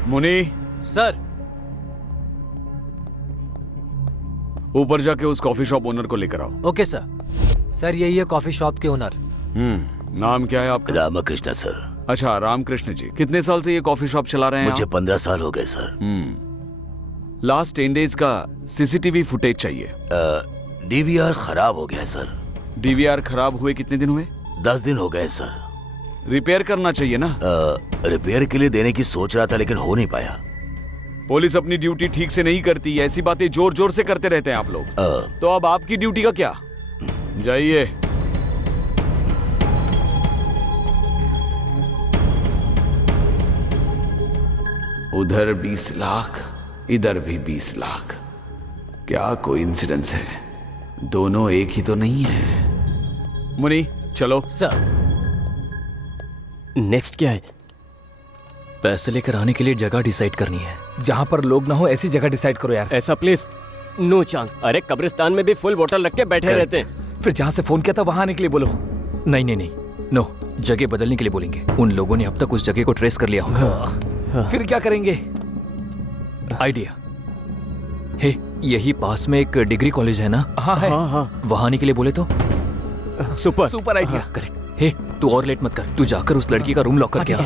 मुनी, सर। ऊपर जाके उस कॉफी शॉप ओनर को लेकर आओ। Okay sir. सर यही है कॉफी शॉप के ओनर। नाम क्या है आपका? रामकृष्ण सर। अच्छा, रामकृष्ण जी। कितने साल से ये कॉफी शॉप चला रहे हैं मुझे आप? 15 साल हो गए सर। लास्ट 10 डेज का सीसीटीवी फुटेज चाहिए। डीवीआर खराब हो गया है सर। डीवीआर खराब हुए कितने दिन हुए? 10 दिन हो गए सर। रिपेयर करना चाहिए ना। रिपेयर के लिए देने की सोच रहा था लेकिन हो नहीं पाया। पुलिस अपनी ड्यूटी ठीक से नहीं करती, ऐसी बातें जोर जोर से करते रहते हैं आप लोग। तो अब आपकी ड्यूटी का क्या? जाइए। उधर 20 लाख, इधर भी 20 लाख। क्या कोइंसिडेंस है, दोनों एक ही तो नहीं है। मुनी चलो। सर नेक्स्ट क्या है? पैसे लेकर आने के लिए जगह डिसाइड करनी है। जहाँ पर लोग ना हो ऐसी जगह डिसाइड करो यार। ऐसा प्लीज नो चांस। अरे कब्रिस्तान में भी फुल बोतल रख के बैठे रहते हैं। फिर जहाँ से फोन किया था वहां आने के लिए बोलो। नहीं नहीं नहीं, नो, जगह बदलने के लिए बोलेंगे। उन लोगों ने अब तक उस जगह को ट्रेस कर लिया होगा। फिर क्या करेंगे? आइडिया हे, यही पास में एक डिग्री कॉलेज है ना? हाँ है। वहां आने के लिए बोले तो सुपर सुपर आइडिया। करेक्ट। हे, तू और लेट मत कर, तू जाकर उस लड़की का रूम लॉक करके आ।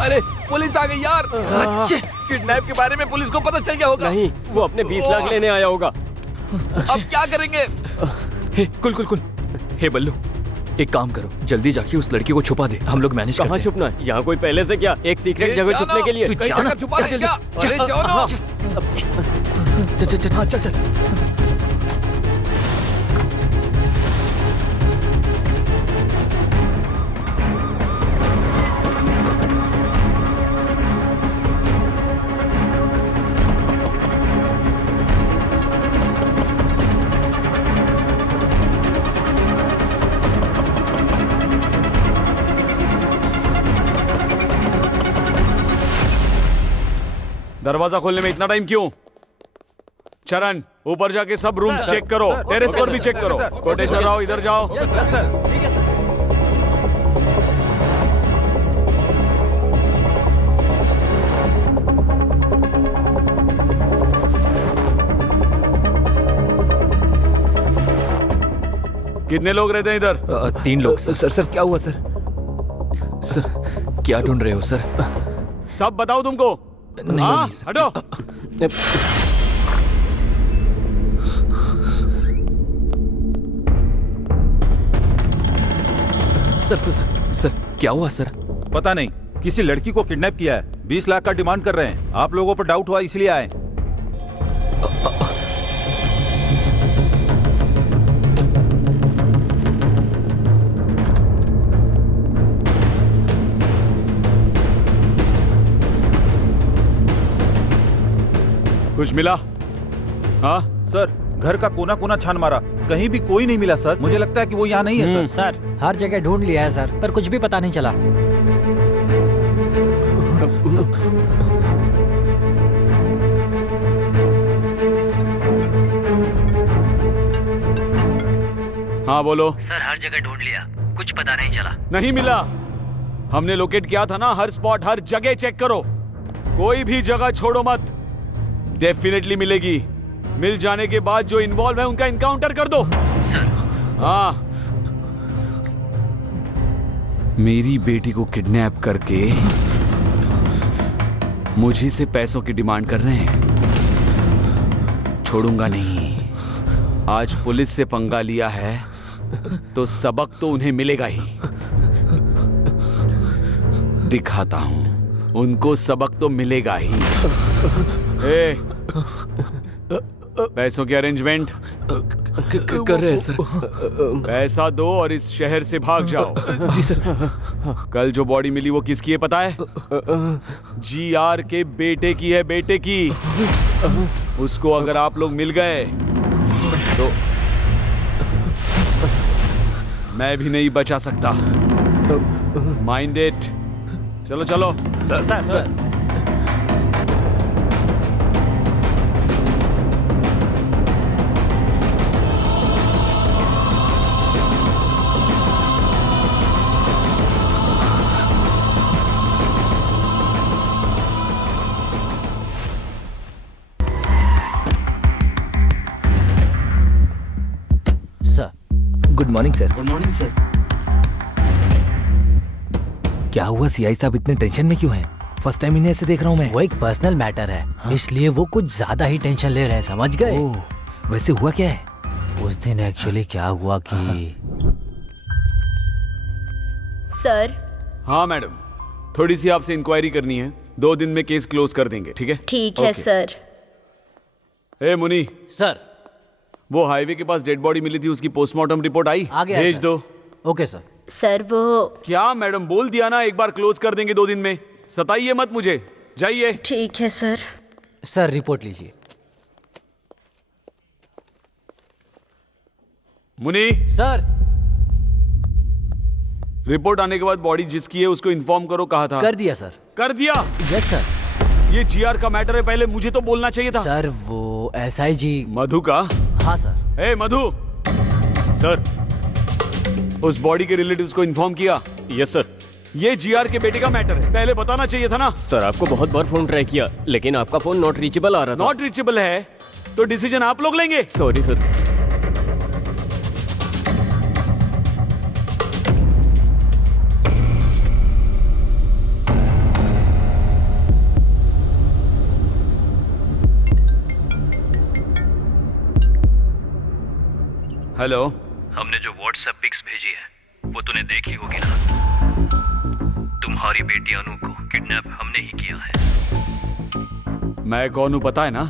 अरे पुलिस आ गई यार। किडनैप के बारे में पुलिस को पता चल गया होगा। नहीं, वो अपने 20 लाख लेने आया होगा। अब क्या करेंगे? हे कुल कुल कुल, हे बल्लू, एक काम करो, जल्दी जाके उस लड़की को छुपा दे, हम लोग मैनेज करते कहाँ हैं। छुपना है? यहाँ कोई पहले से क्या एक सीक्रेट जगह छुपने के लिए? कहीं जगह छुपा रहे क्या? अरे जाओ ना। चल चल चल। हाँ चल चल। दरवाजा खोलने में इतना टाइम क्यों? चरण, ऊपर जाके सब रूम्स चेक करो, टेरेस पर भी चेक करो। कोटेश्वर आओ, इधर जाओ। कितने लोग रहते हैं इधर? 3 लोग सर। सर क्या हुआ सर? सर क्या ढूंढ रहे हो सर? सब बताओ तुमको। नहीं, हाँ, नहीं, सर। हटो। सर सर सर सर क्या हुआ सर? पता नहीं, किसी लड़की को किडनैप किया है। 20 लाख का डिमांड कर रहे हैं। आप लोगों पर डाउट हुआ इसलिए आए। कुछ मिला? हाँ सर, घर का कोना कोना छान मारा, कहीं भी कोई नहीं मिला सर। मुझे लगता है कि वो यहाँ नहीं है सर। सर हर जगह ढूंढ लिया है सर, पर कुछ भी पता नहीं चला। हाँ बोलो। सर हर जगह ढूंढ लिया, कुछ पता नहीं चला। नहीं मिला। हमने लोकेट किया था ना, हर स्पॉट हर जगह चेक करो, कोई भी जगह छोड़ो मत। डेफिनेटली मिलेगी। मिल जाने के बाद जो इन्वॉल्व है उनका इनकाउंटर कर दो। सर हाँ, मेरी बेटी को किडनैप करके मुझी से पैसों की डिमांड कर रहे हैं। छोड़ूंगा नहीं। आज पुलिस से पंगा लिया है तो सबक तो उन्हें मिलेगा ही। दिखाता हूं, उनको सबक तो मिलेगा ही। ए, पैसों की अरेंजमेंट कर रहे हैं सर। पैसा दो और इस शहर से भाग जाओ। जी सर। कल जो बॉडी मिली वो किसकी है पता है? GR के बेटे की है, बेटे की। उसको अगर आप लोग मिल गए तो मैं भी नहीं बचा सकता। Mind it. चलो चलो। Sir good morning sir. Good morning sir. क्या हुआ सीआई साहब इतने टेंशन में क्यों हैं? फर्स्ट टाइम इन्हें ऐसे देख रहा हूँ मैं। वो एक पर्सनल मैटर है, इसलिए वो कुछ ज्यादा ही टेंशन ले रहे हैं, समझ गए? वैसे हुआ क्या है? उस दिन एक्चुअली क्या हुआ कि सर। हाँ मैडम, थोड़ी सी आपसे इंक्वायरी करनी है। 2 दिन में केस क्लोज कर देंगे, ठीक है? ठीक है सर। ए मुनी सर, वो हाईवे के पास डेड बॉडी मिली थी, उसकी पोस्टमार्टम रिपोर्ट आई? आ गया भेज सर। दो। Okay sir. सर वो क्या मैडम, बोल दिया ना एक बार क्लोज कर देंगे 2 दिन में। सताइए मत मुझे, जाइए। ठीक है सर। सर रिपोर्ट लीजिए। मुनी सर। रिपोर्ट आने के बाद बॉडी जिसकी है उसको इन्फॉर्म करो। कहा था? कर दिया सर। कर दिया? Yes sir. ये जीआर का मैटर है, पहले मुझे तो बोलना चाहिए था। सर वो एसआईजी मधु का? हाँ सर। ए मधु। सर, उस बॉडी के रिलेटिव्स को इन्फॉर्म किया? Yes sir. ये जीआर के बेटे का मैटर है, पहले बताना चाहिए था ना। सर आपको बहुत बार फोन ट्राई किया, लेकिन आपका फोन नॉट रीचेबल आ रहा था। नॉट रीचेबल है तो डिसीजन आप लोग लेंगे। Sorry sir. हेलो। हमने जो व्हाट्सएप पिक्स भेजी है वो तूने देखी होगी ना। तुम्हारी बेटी अनु को किडनैप हमने ही किया है। मैं कौन हूँ पता है ना?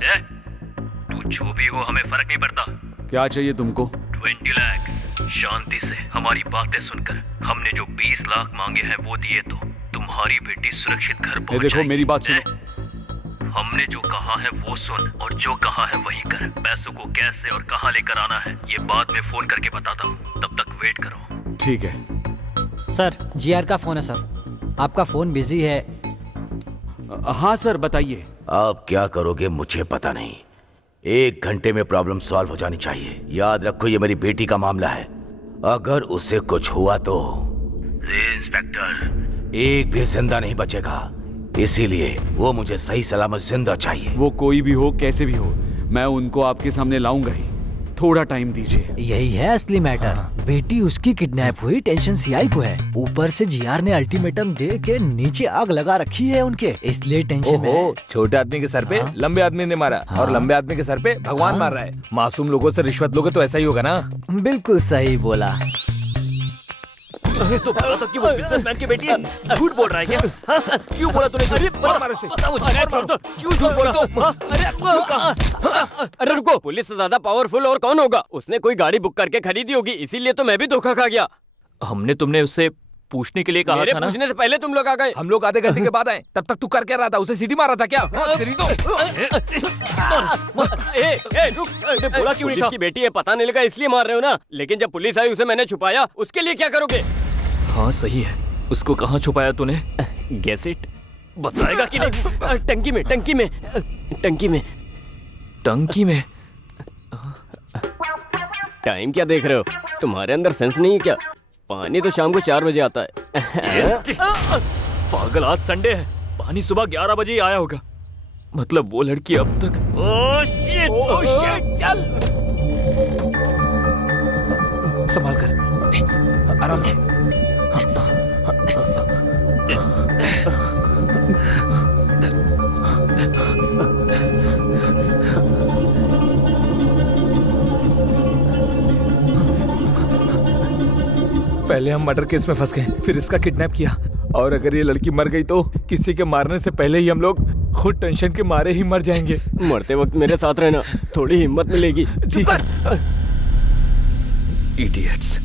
तू जो भी हो हमें फर्क नहीं पड़ता। क्या चाहिए तुमको? 20 लाख। शांति से हमारी बातें सुनकर हमने जो 20 लाख मांगे हैं वो दिए तो तुम्हारी बेटी सुरक्षित घर पहुंच देखो जाएगी। मेरी बात सुनो। हमने जो कहा है वो सुन और जो कहा है वही कर। पैसों को कैसे और कहाँ लेकर आना है ये बाद में फोन करके बताता हूँ, तब तक वेट करो। ठीक है। सर जीआर का फोन है सर, आपका फोन बिजी है। हाँ सर बताइए। आप क्या करोगे मुझे पता नहीं, 1 घंटे में प्रॉब्लम सॉल्व हो जानी चाहिए। याद रखो ये मेरी बेटी का मामला है, अगर उसे कुछ हुआ तो इंस्पेक्टर एक भी जिंदा नहीं बचेगा, इसीलिए वो मुझे सही सलामत जिंदा चाहिए। वो कोई भी हो कैसे भी हो, मैं उनको आपके सामने लाऊंगा ही। थोड़ा टाइम दीजिए। यही है असली मैटर। बेटी उसकी किडनैप हुई, टेंशन सीआई को है, ऊपर से जीआर ने अल्टीमेटम दे के नीचे आग लगा रखी है उनके, इसलिए टेंशन में। छोटे आदमी के सर पे लंबे आदमी ने मारा और लंबे आदमी के सर पे भगवान मार रहा है। मासूम लोगों से रिश्वत लोगे तो ऐसा ही होगा ना। बिल्कुल सही बोला। तो बोला था कि वो बिजनेसमैन की बेटी है। झूठ बोल रहा है क्या? क्यों बोला तूने? अरे बता मुझे, क्यों झूठ बोला? अरे रुको, पुलिस से ज्यादा पावरफुल और कौन होगा? उसने कोई गाड़ी बुक करके खरीदी होगी, इसीलिए तो मैं भी धोखा खा गया। हमने तुमने उससे पूछने के लिए कहा मेरे था ना। पूछने से पहले तुम लोग आ गए। हम लोग आधे घंटे के बाद आए, तब तक तू कर क्या रहा था? उसे सीटी मारा था क्या? रुक, बोला क्यों नहीं था? उसकी बेटी है पता नहीं लगा इसलिए मार रहे हो ना, लेकिन जब पुलिस आई उसे मैंने छुपाया, उसके लिए क्या करोगे? हाँ सही है, उसको कहाँ छुपाया तूने? Guess it. बताएगा कि नहीं? टंकी में, टंकी में, टंकी में। टंकी में? टाइम क्या देख रहे हो? तुम्हारे अंदर सेंस नहीं है क्या? पानी तो शाम को 4 बजे आता है। पागल, आज संडे है, पानी सुबह 11 बजे ही आया होगा। मतलब वो लड़की अब तक। ओह शिट, चल संभाल कर, आराम से। पहले हम मर्डर केस में फंस गए, फिर इसका किडनैप किया, और अगर ये लड़की मर गई तो किसी के मारने से पहले ही हम लोग खुद टेंशन के मारे ही मर जाएंगे। मरते वक्त मेरे साथ रहना, थोड़ी हिम्मत मिलेगी। ठीक है। इडियट्स।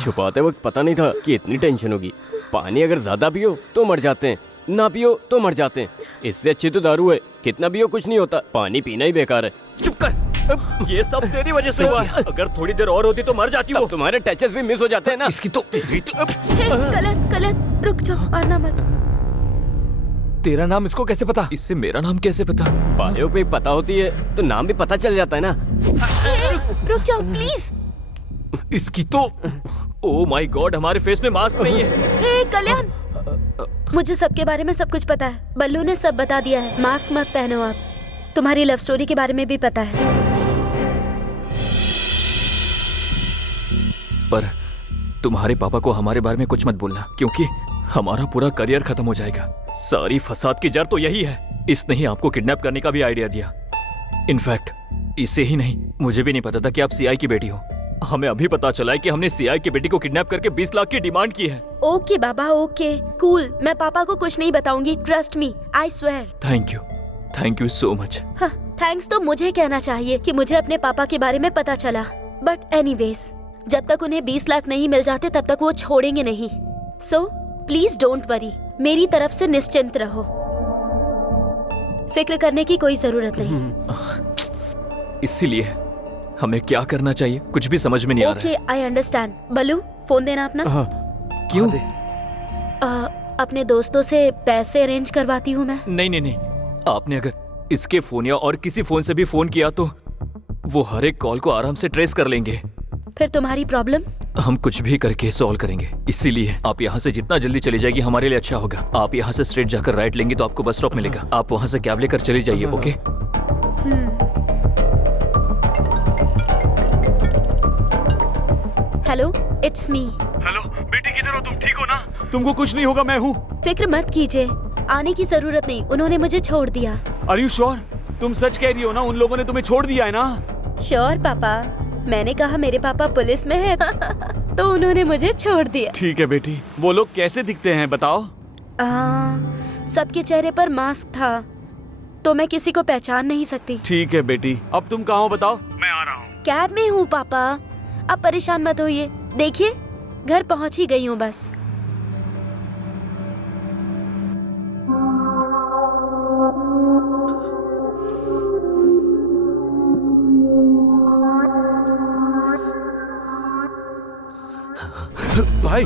छुपाते वक्त पता नहीं था कि इतनी टेंशन होगी। पानी अगर ज्यादा पियो तो मर जाते हैं, ना पियो तो मर जाते हैं। इससे अच्छी तो दारू है, कितना पियो कुछ नहीं होता, पानी पीना ही बेकार है। चुप कर, ये सब तेरी वजह से हुआ है। अगर थोड़ी देर और होती तो मर जाती वो। तुम्हारे टचेस भी मिस हो जाते हैं ना। इसकी तो कलन कलन रुक जाओ, आना मत। तेरा नाम इसको कैसे पता? इससे मेरा नाम कैसे पता? बायो पे पता होती है तो नाम भी पता चल जाता है ना। रुक जाओ प्लीज। इसकी तो ओ माय गॉड, हमारे फेस में मास्क नहीं है। हे कल्याण, मुझे सबके बारे में सब कुछ पता है। बल्लू ने सब बता दिया है। मास्क मत पहनो आप। तुम्हारी लव स्टोरी के बारे में भी पता है। पर तुम्हारे पापा को हमारे बारे में कुछ मत बोलना, क्योंकि हमारा पूरा करियर खत्म हो जाएगा। सारी फसाद की जड़ तो यही है। इसने ही आपको किडनैप करने का भी आइडिया दिया। इनफैक्ट इसे ही नहीं, मुझे भी नहीं पता था कि आप सीआई की बेटी हो। हमें अभी पता चला है कि हमने सीआई की बेटी को किडनैप करके 20 लाख की डिमांड की है। ओके बाबा, ओके कूल। मैं पापा को कुछ नहीं बताऊंगी, trust me, I swear. Thank you so much. हाँ, थैंक्स तो मुझे कहना चाहिए कि मुझे अपने पापा के बारे में पता चला। बट एनीवेज, जब तक उन्हें 20 लाख नहीं मिल जाते तब तक वो छोड़ेंगे नहीं। सो प्लीज डोंट वरी, मेरी तरफ से निश्चिंत रहो। फिक्र करने की कोई जरूरत नहीं। इसीलिए हमें क्या करना चाहिए कुछ भी समझ में नहीं आ रहा है। Okay, I understand. Ballu, phone देना अपना। क्यों? अपने दोस्तों से पैसे अरेंज करवाती हूँ मैं। नहीं, आपने अगर इसके फोन या और किसी फोन से भी फोन किया तो वो हर एक कॉल को आराम से ट्रेस कर लेंगे। फिर तुम्हारी प्रॉब्लम हम कुछ भी करके सॉल्व करेंगे। इसीलिए आप यहाँ से जितना जल्दी चली जाएगी हमारे लिए अच्छा होगा। आप यहाँ से स्ट्रेट जाकर राइट लेंगी तो आपको बस स्टॉप मिलेगा। आप वहाँ से कैब लेकर चली जाइए। Okay? Hello, it's me. Hello बेटी, किधर हो तुम? ठीक हो ना? तुमको कुछ नहीं होगा, मैं हूँ। फिक्र मत कीजिए, आने की जरूरत नहीं, उन्होंने मुझे छोड़ दिया। Are you sure? तुम सच कह रही हो ना? उन लोगों ने तुम्हें छोड़ दिया है ना? श्योर पापा, मैंने कहा मेरे पापा पुलिस में है तो उन्होंने मुझे छोड़ दिया। ठीक है बेटी। वो लोग कैसे दिखते हैं बताओ? सबके चेहरे पर मास्क था तो मैं किसी को पहचान नहीं सकती। ठीक है बेटी, अब तुम कहाँ हो बताओ? मैं आ रहा हूँ। कैब में हूँ पापा, आप परेशान मत होइए। देखिए, घर पहुँच ही गई हूँ बस। भाई,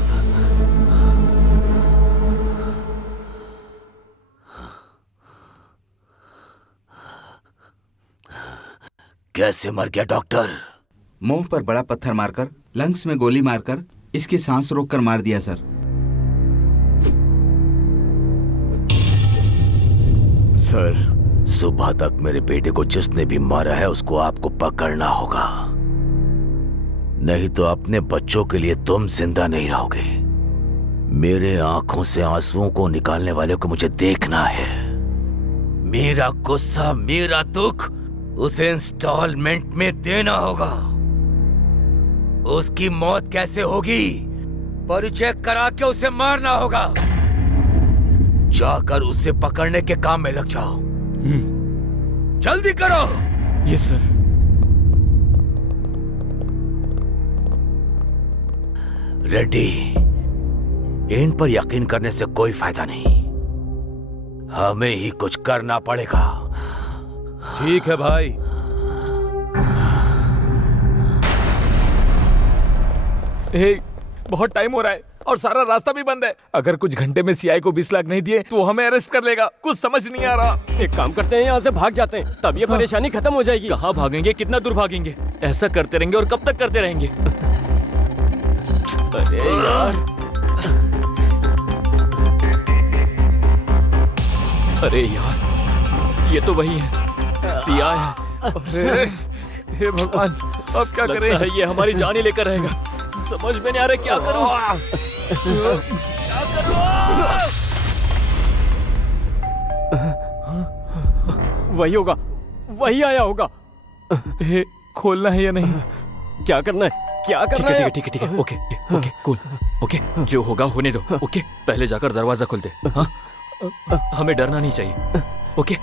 कैसे मर गया डॉक्टर? मुंह पर बड़ा पत्थर मारकर, लंग्स में गोली मारकर, इसकी सांस रोककर मार दिया सर। सर, सुबह तक मेरे बेटे को जिसने भी मारा है उसको आपको पकड़ना होगा, नहीं तो अपने बच्चों के लिए तुम जिंदा नहीं रहोगे। मेरे आंखों से आंसुओं को निकालने वाले को मुझे देखना है। मेरा गुस्सा, मेरा दुख उसे इंस्टॉलमेंट में देना होगा। उसकी मौत कैसे होगी? परिचय करा के उसे मारना होगा। जाकर उसे पकड़ने के काम में लग जाओ। जल्दी करो। Yes sir. रेड्डी, इन पर यकीन करने से कोई फायदा नहीं, हमें ही कुछ करना पड़ेगा। ठीक है भाई। हे, बहुत टाइम हो रहा है और सारा रास्ता भी बंद है। अगर कुछ घंटे में सीआई को 20 लाख नहीं दिए तो हमें अरेस्ट कर लेगा। कुछ समझ नहीं आ रहा। एक काम करते हैं, यहाँ से भाग जाते हैं, तब ये परेशानी खत्म हो जाएगी। कहाँ भागेंगे? कितना दूर भागेंगे? ऐसा करते रहेंगे और कब तक करते रहेंगे? अरे यार, अरे यार, ये तो वही है, सीआई है। अरे हे भगवान, अब क्या करें? लगता है ये हमारी जान ही लेकर रहेगा। समझ में नहीं आ रहा क्या करूं। क्या करूं? वही होगा, वही आया होगा। हे, खोलना है या नहीं? क्या करना है? क्या करना है? ठीक है, ओके, कूल, ओके, जो होगा होने दो। ओके, पहले जाकर दरवाजा खोल दे। हाँ, हमें डरना नहीं चाहिए। ओके,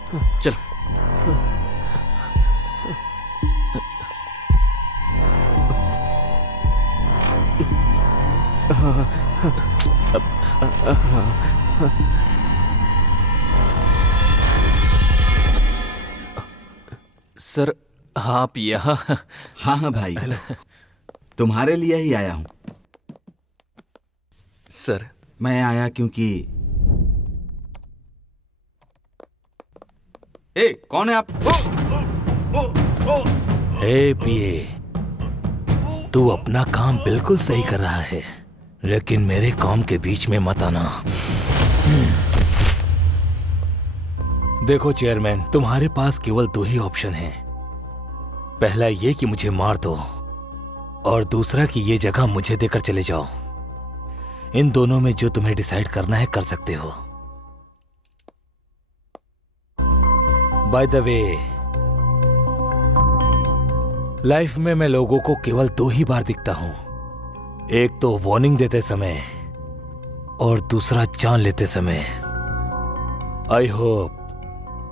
चलो। सर आप यहाँ? हाँ हाँ भाई, तुम्हारे लिए ही आया हूँ। सर मैं आया क्योंकि ए, कौन है आप? हे पिए, तू अपना काम बिल्कुल सही कर रहा है, लेकिन मेरे काम के बीच में मत आना। देखो चेयरमैन, तुम्हारे पास केवल दो ही ऑप्शन हैं। पहला ये कि मुझे मार दो, और दूसरा कि ये जगह मुझे देकर चले जाओ। इन दोनों में जो तुम्हें डिसाइड करना है कर सकते हो। बाय द वे, लाइफ में मैं लोगों को केवल दो ही बार दिखता हूं, एक तो वार्निंग देते समय और दूसरा जान लेते समय। आई होप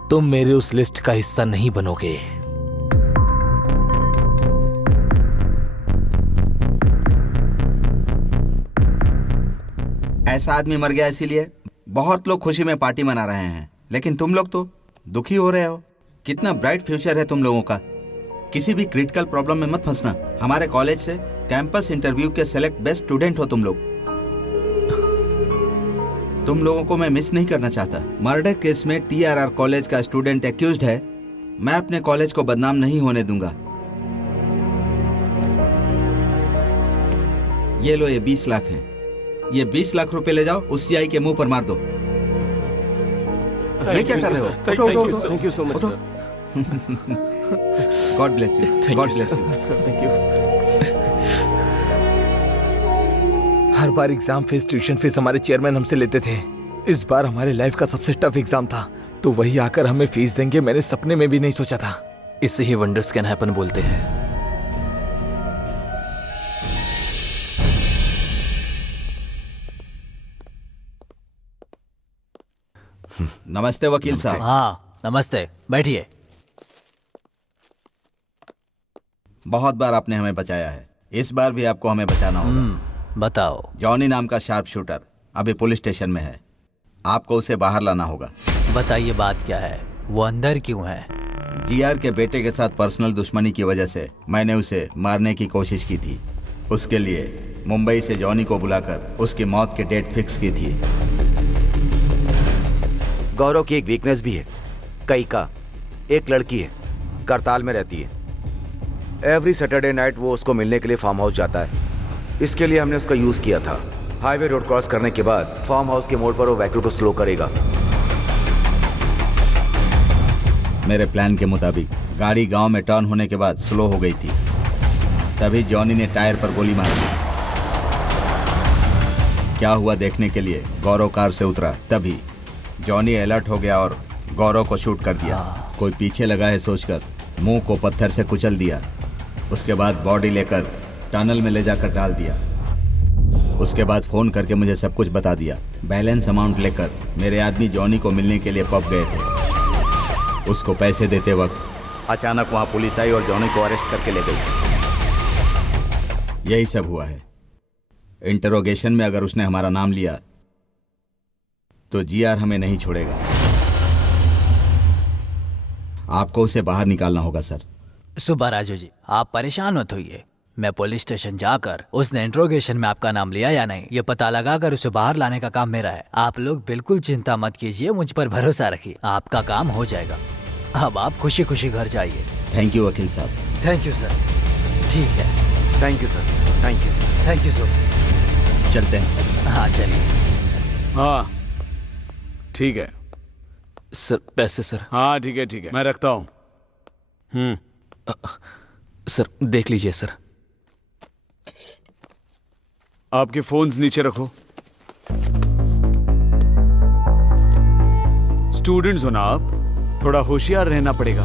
तुम मेरी उस लिस्ट का हिस्सा नहीं बनोगे। ऐसा आदमी मर गया इसीलिए बहुत लोग खुशी में पार्टी मना रहे हैं, लेकिन तुम लोग तो दुखी हो रहे हो। कितना ब्राइट फ्यूचर है तुम लोगों का। किसी भी क्रिटिकल प्रॉब्लम में मत फंसना। हमारे कॉलेज से कैंपस इंटरव्यू के सेलेक्ट बेस्ट स्टूडेंट हो तुम लोग। तुम लोगों को मैं मिस नहीं करना चाहता। मर्डर केस में TRR कॉलेज का स्टूडेंट एक्यूज्ड है। मैं अपने कॉलेज को बदनाम नहीं होने दूंगा। ये लो, ये 20 लाख हैं। ये 20 लाख रुपए ले जाओ, उस CI के मुंह पर मार दो। ये क्या कर रहे हो? Thank you so much. God bless you. God bless you. Thank you. Her bar exam fees, tuition fees हमारे चेयरमैन हमसे लेते थे। इस बार हमारे लाइफ का सबसे टफ एग्जाम था, तो वही आकर हमें फीस देंगे, मैंने सपने में भी नहीं सोचा था। इसे ही वंडर्स कैन हैपन बोलते हैं। नमस्ते वकील साहब। हाँ नमस्ते, बैठिए। बहुत बार आपने हमें बचाया है, इस बार भी आपको हमें बचाना होगा। बताओ। जॉनी नाम का शार्प शूटर अभी पुलिस स्टेशन में है, आपको उसे बाहर लाना होगा। बताइए बात क्या है, वो अंदर क्यों है? GR के बेटे के साथ पर्सनल दुश्मनी की वजह से मैंने उसे मारने की कोशिश की थी। उसके लिए मुंबई से जॉनी को बुलाकर उसकी मौत की डेट फिक्स की थी। गौरव की एक वीकनेस भी है, कई का। एक लड़की है, करताल में रहती है। एवरी सैटरडे नाइट वो उसको मिलने के लिए फार्म हाउस जाता है। इसके लिए हमने उसका यूज किया था। हाईवे रोड क्रॉस करने के बाद फार्म हाउस के मोड़ पर वो व्हीकल को स्लो करेगा। मेरे प्लान के मुताबिक गाड़ी गांव में टर्न होने के बाद स्लो हो गई थी, तभी जॉनी ने टायर पर गोली मारी। क्या हुआ देखने के लिए गौरव कार से उतरा, तभी जॉनी अलर्ट हो गया और गौरव को शूट कर दिया। कोई पीछे लगा है सोचकर मुंह को पत्थर से कुचल दिया। उसके बाद बॉडी लेकर टनल में ले जाकर डाल दिया। उसके बाद फोन करके मुझे सब कुछ बता दिया। बैलेंस अमाउंट लेकर मेरे आदमी जॉनी को मिलने के लिए पब गए थे। उसको पैसे देते वक्त अचानक वहां पुलिस आई और जॉनी को अरेस्ट करके ले गई। यही सब हुआ है। इंटरोगेशन में अगर उसने हमारा नाम लिया तो GR हमें नहीं छोड़ेगा। आपको उसे बाहर निकालना होगा सर। सुबह राजू जी, आप परेशान मत होइए। मैं पुलिस स्टेशन जाकर उसने इंट्रोगेशन में आपका नाम लिया या नहीं, ये पता लगाकर उसे बाहर लाने का काम मेरा है। आप लोग बिल्कुल चिंता मत कीजिए, मुझ पर भरोसा रखिए, आपका काम हो जाएगा। अब आप खुशी खुशी घर जाइए। थैंक यू वकील साहब। Thank you sir. ठीक है, thank you sir. Thank you. Thank you sir. चलते हैं। हाँ चलिए। हाँ ठीक है सर। पैसे सर। हाँ ठीक है, मैं रखता हूँ। सर देख लीजिए सर। आपके फोन्स नीचे रखो। स्टूडेंट्स हो ना आप, थोड़ा होशियार रहना पड़ेगा।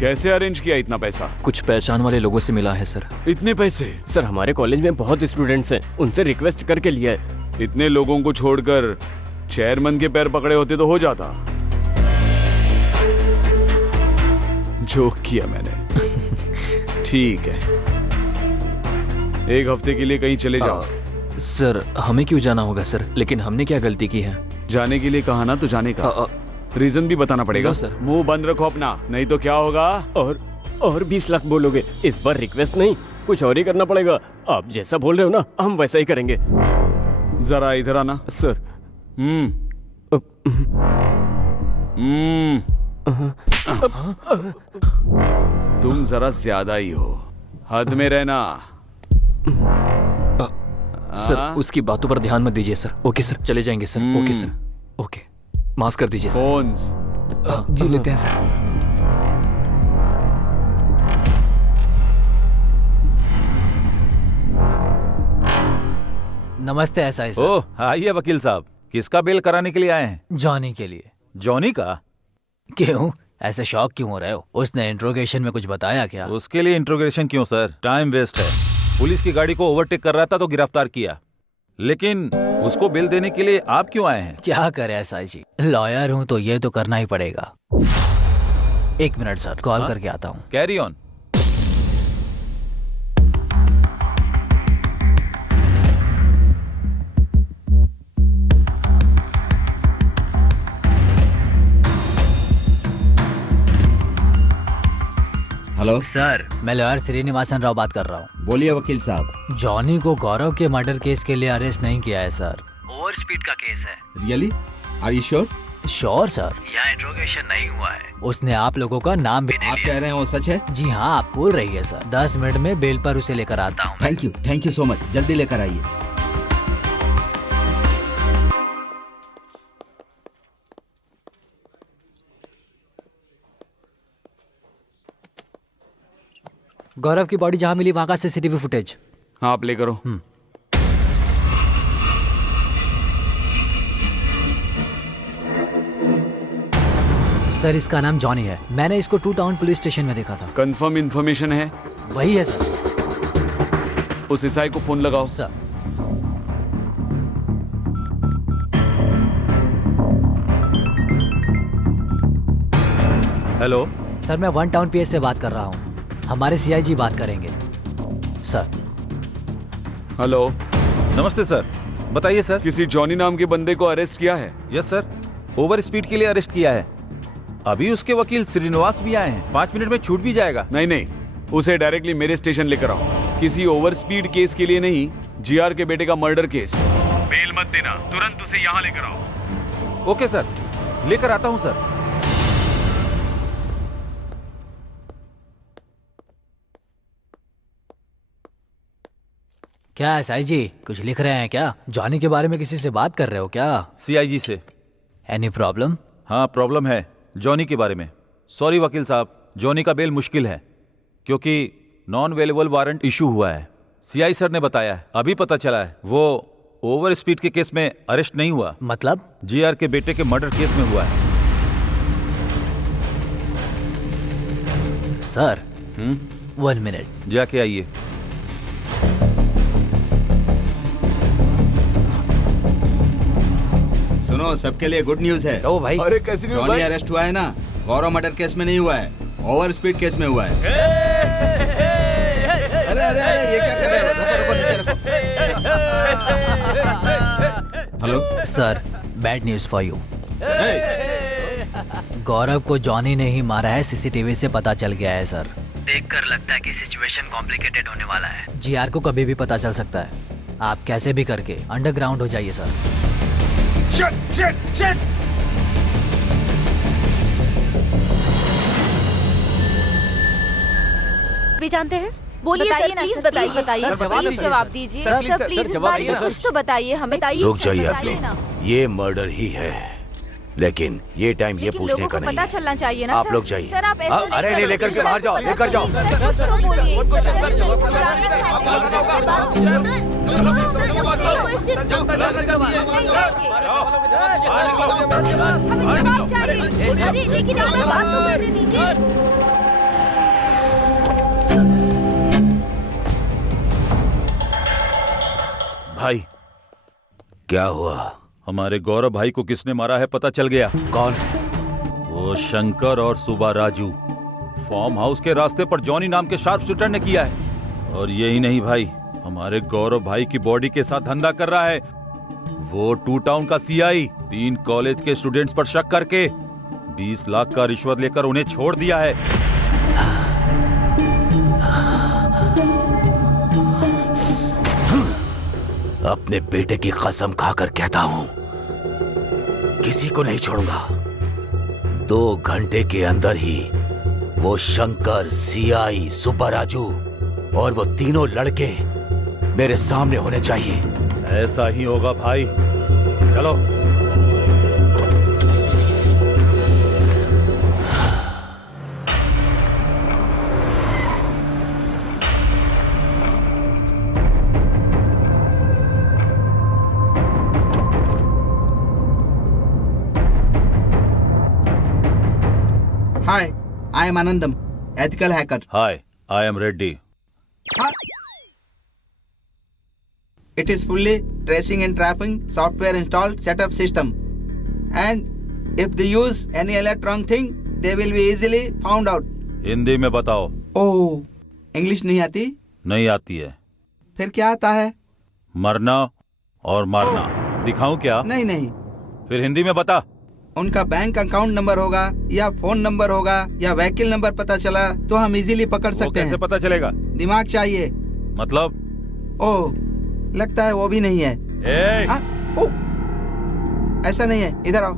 कैसे अरेंज किया इतना पैसा? कुछ पहचान वाले लोगों से मिला है सर। इतने पैसे? सर हमारे कॉलेज में बहुत स्टूडेंट्स हैं, उनसे रिक्वेस्ट करके लिया है। इतने लोगों को छोड़कर चेयरमैन के पैर पकड़े होते तो हो जाता। जोक किया मैंने। ठीक है, एक हफ्ते के लिए कहीं चले जाओ। सर हमें क्यों जाना होगा सर? लेकिन हमने क्या गलती की है? जाने के लिए कहा ना, तो जाने का रीजन भी बताना पड़ेगा। सर मुंह बंद रखो अपना, नहीं तो क्या होगा? और 20 लाख बोलोगे? इस बार रिक्वेस्ट नहीं, कुछ और ही करना पड़ेगा। आप जैसा बोल रहे हो ना, हम वैसा ही करेंगे। जरा इधर आना। सर तुम जरा ज्यादा ही हो, हद में रहना। सर उसकी बातों पर ध्यान मत दीजिए सर। ओके सर, चले जाएंगे सर। ओके सर, ओके, माफ कर दीजिए सर। फोन्स जी लेते हैं सर। नमस्ते एसआई सर। ओह आइए वकील साहब, किसका बेल कराने के लिए आए हैं? जॉनी के लिए। जॉनी का? क्यों, ऐसे शॉक क्यों हो रहे हो? उसने इंट्रोगेशन में कुछ बताया क्या? उसके लिए इंट्रोगेशन क्यों सर? टाइम वेस्ट है। पुलिस की गाड़ी को ओवरटेक कर रहा था तो गिरफ्तार किया, लेकिन उसको बेल देने के लिए आप क्यों आए हैं? क्या करे एसआई जी, लॉयर हूँ तो ये तो करना ही पड़ेगा। 1 मिनट सर, कॉल करके आता हूँ। Carry on. हेलो सर, मैं लॉयर श्रीनिवासन राव बात कर रहा हूँ। बोलिए वकील साहब। जॉनी को गौरव के मर्डर केस के लिए अरेस्ट नहीं किया है सर। ओवर स्पीड का केस है। Really? Are you sure? Sure sir, यहाँ इंट्रोगेशन नहीं हुआ है। उसने आप लोगों का नाम भी आप कह रहे हैं वो सच है? जी हाँ, आप बोल रही है सर। 10 मिनट में बेल पर उसे लेकर आता हूँ। थैंक यू सो मच, जल्दी लेकर आइए। गौरव की बॉडी जहाँ मिली वहाँ का सीसीटीवी फुटेज। हाँ प्ले करो। सर इसका नाम जॉनी है। मैंने इसको 2 टाउन पुलिस स्टेशन में देखा था। कंफर्म इन्फॉर्मेशन है? वही है सर। उस एसआई को फोन लगाओ। सर हेलो सर, मैं 1 टाउन पीएस से बात कर रहा हूँ। हमारे सीआईजी बात करेंगे सर। हेलो नमस्ते सर, बताइए सर। किसी जॉनी नाम के बंदे को अरेस्ट किया है? यस सर, ओवर स्पीड के लिए अरेस्ट किया है। अभी उसके वकील श्रीनिवास भी आए हैं, 5 मिनट में छूट भी जाएगा। नहीं, उसे डायरेक्टली मेरे स्टेशन लेकर आओ। किसी ओवर स्पीड केस के लिए नहीं, जीआर के बेटे का मर्डर केस। बेल मत देना, तुरंत उसे यहाँ लेकर आओ। ओके सर, लेकर आता हूँ सर। क्या एसआई जी, कुछ लिख रहे हैं क्या? जॉनी के बारे में किसी से बात कर रहे हो क्या? सीआईजी से। Any problem? हाँ प्रॉब्लम है, जॉनी के बारे में। सॉरी वकील साहब, जॉनी का बेल मुश्किल है क्योंकि नॉन अवेलेबल वारंट इशू हुआ है। सीआई सर ने बताया है, अभी पता चला है वो ओवर स्पीड के केस में अरेस्ट नहीं हुआ। मतलब? जीआर के बेटे के मर्डर केस में हुआ है। Sir 1 minute. जाके आइए। सुनो, सबके लिए गुड न्यूज है। ओ भाई, अरे कैसी न्यूज़ जॉनी भाई? अरेस्ट हुआ है ना, गौरव मर्डर केस में नहीं हुआ है, ओवर स्पीड केस में हुआ है। अरे अरे अरे, ये क्या कर रहे हो? रुको, नीचे रखो। Hello sir, bad news for you. Gaurav को जॉनी ने ही मारा है, सीसीटीवी से पता चल गया है सर। देखकर लगता है कि सिचुएशन कॉम्प्लिकेटेड होने वाला है। जीआर को कभी भी पता चल सकता है। आप कैसे भी करके अंडरग्राउंड हो जाइए सर। भी जानते हैं? बोलिए सर, प्लीज बताइए। जवाब दीजिए सर, प्लीज इस बारे में कुछ तो बताइए हमें। रुक जाइए आप लोग, ये मर्डर ही है, लेकिन ये टाइम ये पूछने का नहीं पता है। चलना चाहिए ना आप लोग जाइए। सर, आप ऐसे अरे नहीं, लेकर के बाहर जाओ, लेकर जाओ। कुछ तो बोलिए। लेकिन आप बात तो करने दीजिए। भाई क्या हुआ? हमारे गौरव भाई को किसने मारा है पता चल गया। कौन है? वो शंकर और सुबा राजू। फार्म हाउस के रास्ते पर जॉनी नाम के शार्प शूटर ने किया है। और यही नहीं भाई, हमारे गौरव भाई की बॉडी के साथ धंधा कर रहा है वो 2 टाउन का सीआई। 3 कॉलेज के स्टूडेंट्स पर शक करके 20 लाख का रिश्वत लेकर उन्हें छोड़ दिया है। अपने बेटे की कसम खाकर कहता हूं, किसी को नहीं छोड़ूंगा। 2 घंटे के अंदर ही वो शंकर, सीआई, सुब्बा राजू और वो तीनों लड़के मेरे सामने होने चाहिए। ऐसा ही होगा भाई, चलो। Hi, I am Anandam, ethical hacker. Hi, I am Reddy. It is fully tracing and trapping software installed setup system. And if they use any electronic thing, they will be easily found out. Hindi में बताओ। Oh, English नहीं आती? नहीं आती है। फिर क्या आता है? मरना और मारना। दिखाऊं क्या? नहीं नहीं। फिर हिंदी में बता। उनका बैंक अकाउंट नंबर होगा या फोन नंबर होगा या व्हीकल नंबर पता चला तो हम इजीली पकड़ सकते हैं। कैसे पता चलेगा? दिमाग चाहिए। मतलब? ओह, लगता है वो भी नहीं है। ऐसा नहीं है, इधर आओ।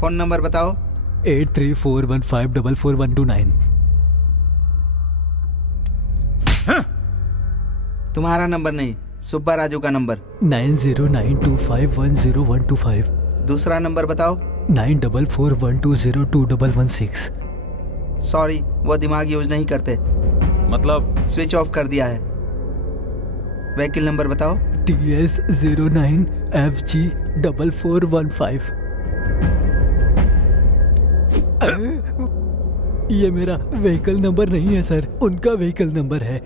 फोन नंबर बताओ। 8341544129। तुम्हारा नंबर नहीं, सुब्बा राजू का नंबर। 9092510125। दूसरा नंबर बताओ। 9441202116। सॉरी, वो दिमाग यूज नहीं करते। मतलब? स्विच ऑफ कर दिया है। व्हीकल नंबर बताओ। TS09FG4415। ये मेरा व्हीकल नंबर नहीं है सर, उनका व्हीकल नंबर है।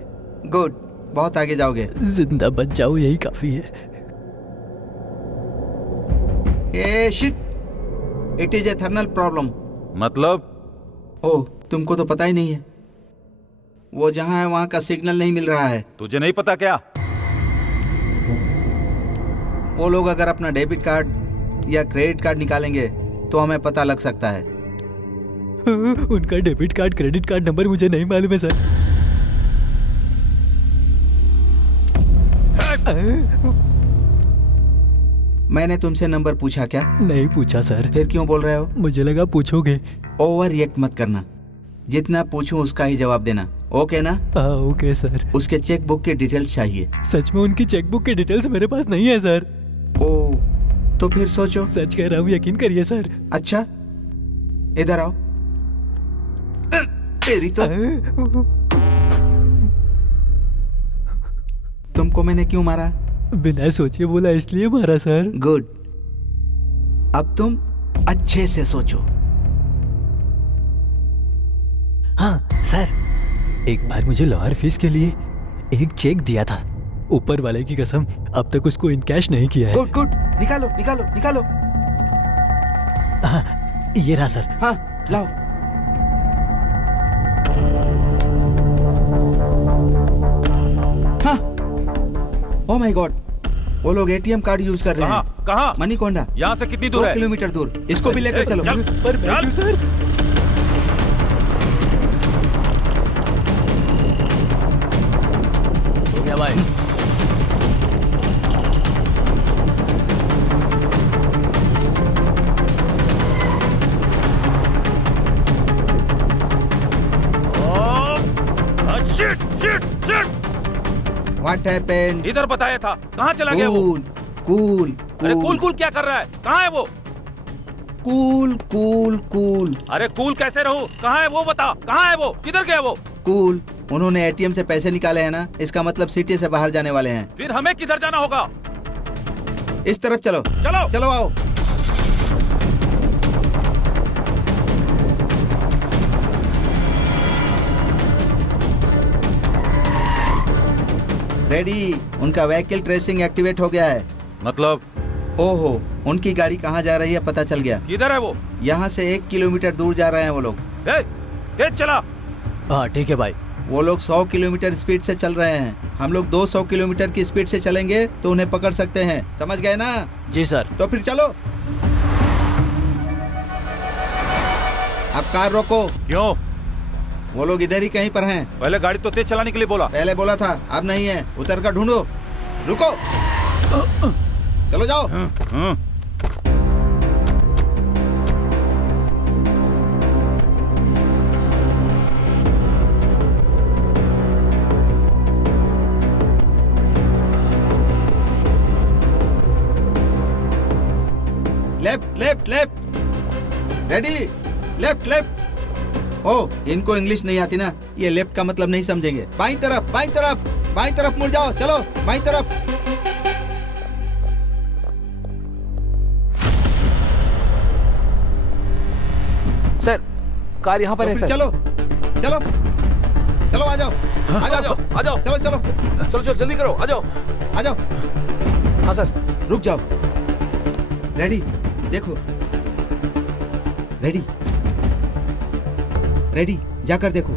गुड, बहुत आगे जाओगे। जिंदा बच जाओ, यही काफी है। Ah shit, it is a thermal problem. मतलब? ओह, तुमको तो पता ही नहीं है। वो जहाँ है वहाँ का सिग्नल नहीं मिल रहा है। तुझे नहीं पता क्या? वो लोग अगर अपना डेबिट कार्ड या क्रेडिट कार्ड निकालेंगे तो हमें पता लग सकता है। उनका debit card credit card number मुझे नहीं मालूम है सर। मैंने तुमसे नंबर पूछा क्या? नहीं पूछा सर। फिर क्यों बोल रहे हो? मुझे लगा पूछोगे। ओवर रिएक्ट मत करना, जितना पूछूं उसका ही जवाब देना, ओके ना? हाँ ओके सर। उसके चेक बुक की डिटेल्स चाहिए। सच में उनकी चेक बुक की डिटेल्स मेरे पास नहीं है सर। ओह, तो फिर सोचो। सच कह रहा हूँ, यकीन करिए सर। अच्छा, इधर आओ। तेरी तो। तुमको मैंने क्यों मारा? बिना सोचे बोला इसलिए मारा सर। गुड, अब तुम अच्छे से सोचो। हाँ सर, एक बार मुझे लॉयर फीस के लिए एक चेक दिया था। ऊपर वाले की कसम अब तक उसको इन कैश नहीं किया है। गुड गुड, निकालो निकालो निकालो। हाँ, ये रहा सर। हाँ लाओ। हाँ, ओह माय गॉड, वो लोग एटीएम कार्ड यूज कर रहे हैं। कहाँ? मनीकोंडा। यहाँ से कितनी दूर है? 2 किलोमीटर दूर। इसको भी लेकर चलो। पर बैठो सर। हो गया भाई। Shit shit shit. What happened? इधर बताया था, कहाँ चला गया वो? कूल अरे कूल कूल क्या कर रहा है? कहाँ है वो? Cool cool cool. अरे कूल कैसे रहूं? कहाँ है वो बता? कहाँ है वो? किधर गया वो? कूल, उन्होंने एटीएम से पैसे निकाले हैं ना, इसका मतलब सिटी से बाहर जाने वाले हैं। फिर हमें किधर जाना होगा? इस तरफ चलो। चलो चलो आओ। रेडी, उनका व्हीकल ट्रेसिंग एक्टिवेट हो गया है। मतलब? ओहो, उनकी गाड़ी कहाँ जा रही है पता चल गया। किधर है वो? यहाँ से 1 किलोमीटर दूर जा रहे हैं वो लोग। तेज चला। हाँ ठीक है भाई। वो लोग 100 किलोमीटर स्पीड से चल रहे हैं। हम लोग 200 किलोमीटर की स्पीड से चलेंगे तो उन्हें पकड़ सकते हैं, समझ गए ना? जी सर। तो फिर चलो। अब कार रोको। क्यों? वो लोग इधर ही कहीं पर हैं। पहले गाड़ी तो तेज चलाने के लिए बोला। पहले बोला था, अब नहीं है। उतर कर ढूंढो। रुको, चलो जाओ। Left left left. Ready, left left. Oh, इनको इंग्लिश नहीं आती ना, ये लेफ्ट का मतलब नहीं समझेंगे। बाईं तरफ, बाईं तरफ, बाईं तरफ मुड़ जाओ। चलो बाईं तरफ। सर, कार यहाँ पर तो है फिर सर। चलो चलो चलो, आ जाओ आ जाओ आ जाओ। चलो चलो चलो चलो जल्दी करो, आ जाओ आ जाओ। हाँ सर। रुक जाओ। रेडी, देखो। रेडी रेडी, जाकर देखो।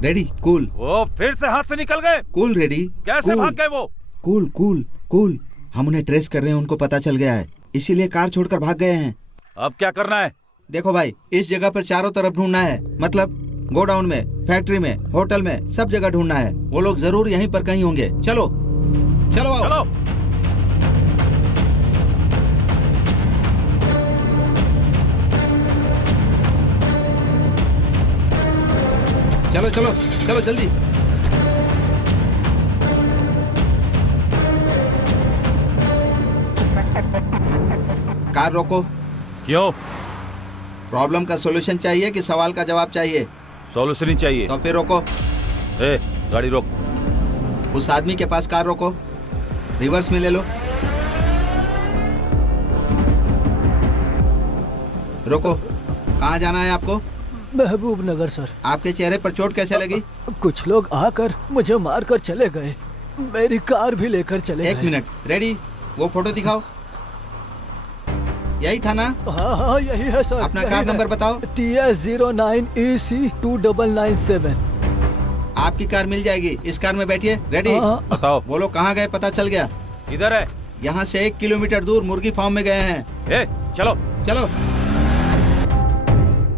Ready, cool. वो फिर से हाथ से निकल गए। Cool ready. कैसे भाग गए वो? Cool cool cool. हम उन्हें ट्रेस कर रहे हैं, उनको पता चल गया है, इसीलिए कार छोड़कर भाग गए हैं। अब क्या करना है? देखो भाई, इस जगह पर चारों तरफ ढूंढना है, मतलब गोडाउन में, फैक्ट्री में, होटल में, सब जगह ढूंढना है। वो लोग जरूर यहीं पर कहीं होंगे। चलो चलो आओ। चलो। चलो चलो चलो जल्दी। कार रोको। क्यों? प्रॉब्लम का सॉल्यूशन चाहिए कि सवाल का जवाब चाहिए? सॉल्यूशन ही चाहिए। तो फिर रोको। गाड़ी रोक। उस आदमी के पास कार रोको, रिवर्स में ले लो। रोको। कहाँ जाना है आपको? महबूब नगर सर। आपके चेहरे पर चोट कैसे लगी? कुछ लोग आकर मुझे मारकर चले गए, मेरी कार भी लेकर चले गए। 1 मिनट। रेडी, वो फोटो दिखाओ। यही था ना? हाँ हाँ यही है सर। अपना कार नंबर बताओ। TS09EC2997। आपकी कार मिल जाएगी, इस कार में बैठिए। रेडी? बताओ। वो लोग कहाँ गए पता चल गया? इधर है। यहाँ से 1 किलोमीटर दूर मुर्गी फार्म में गए हैं। चलो चलो।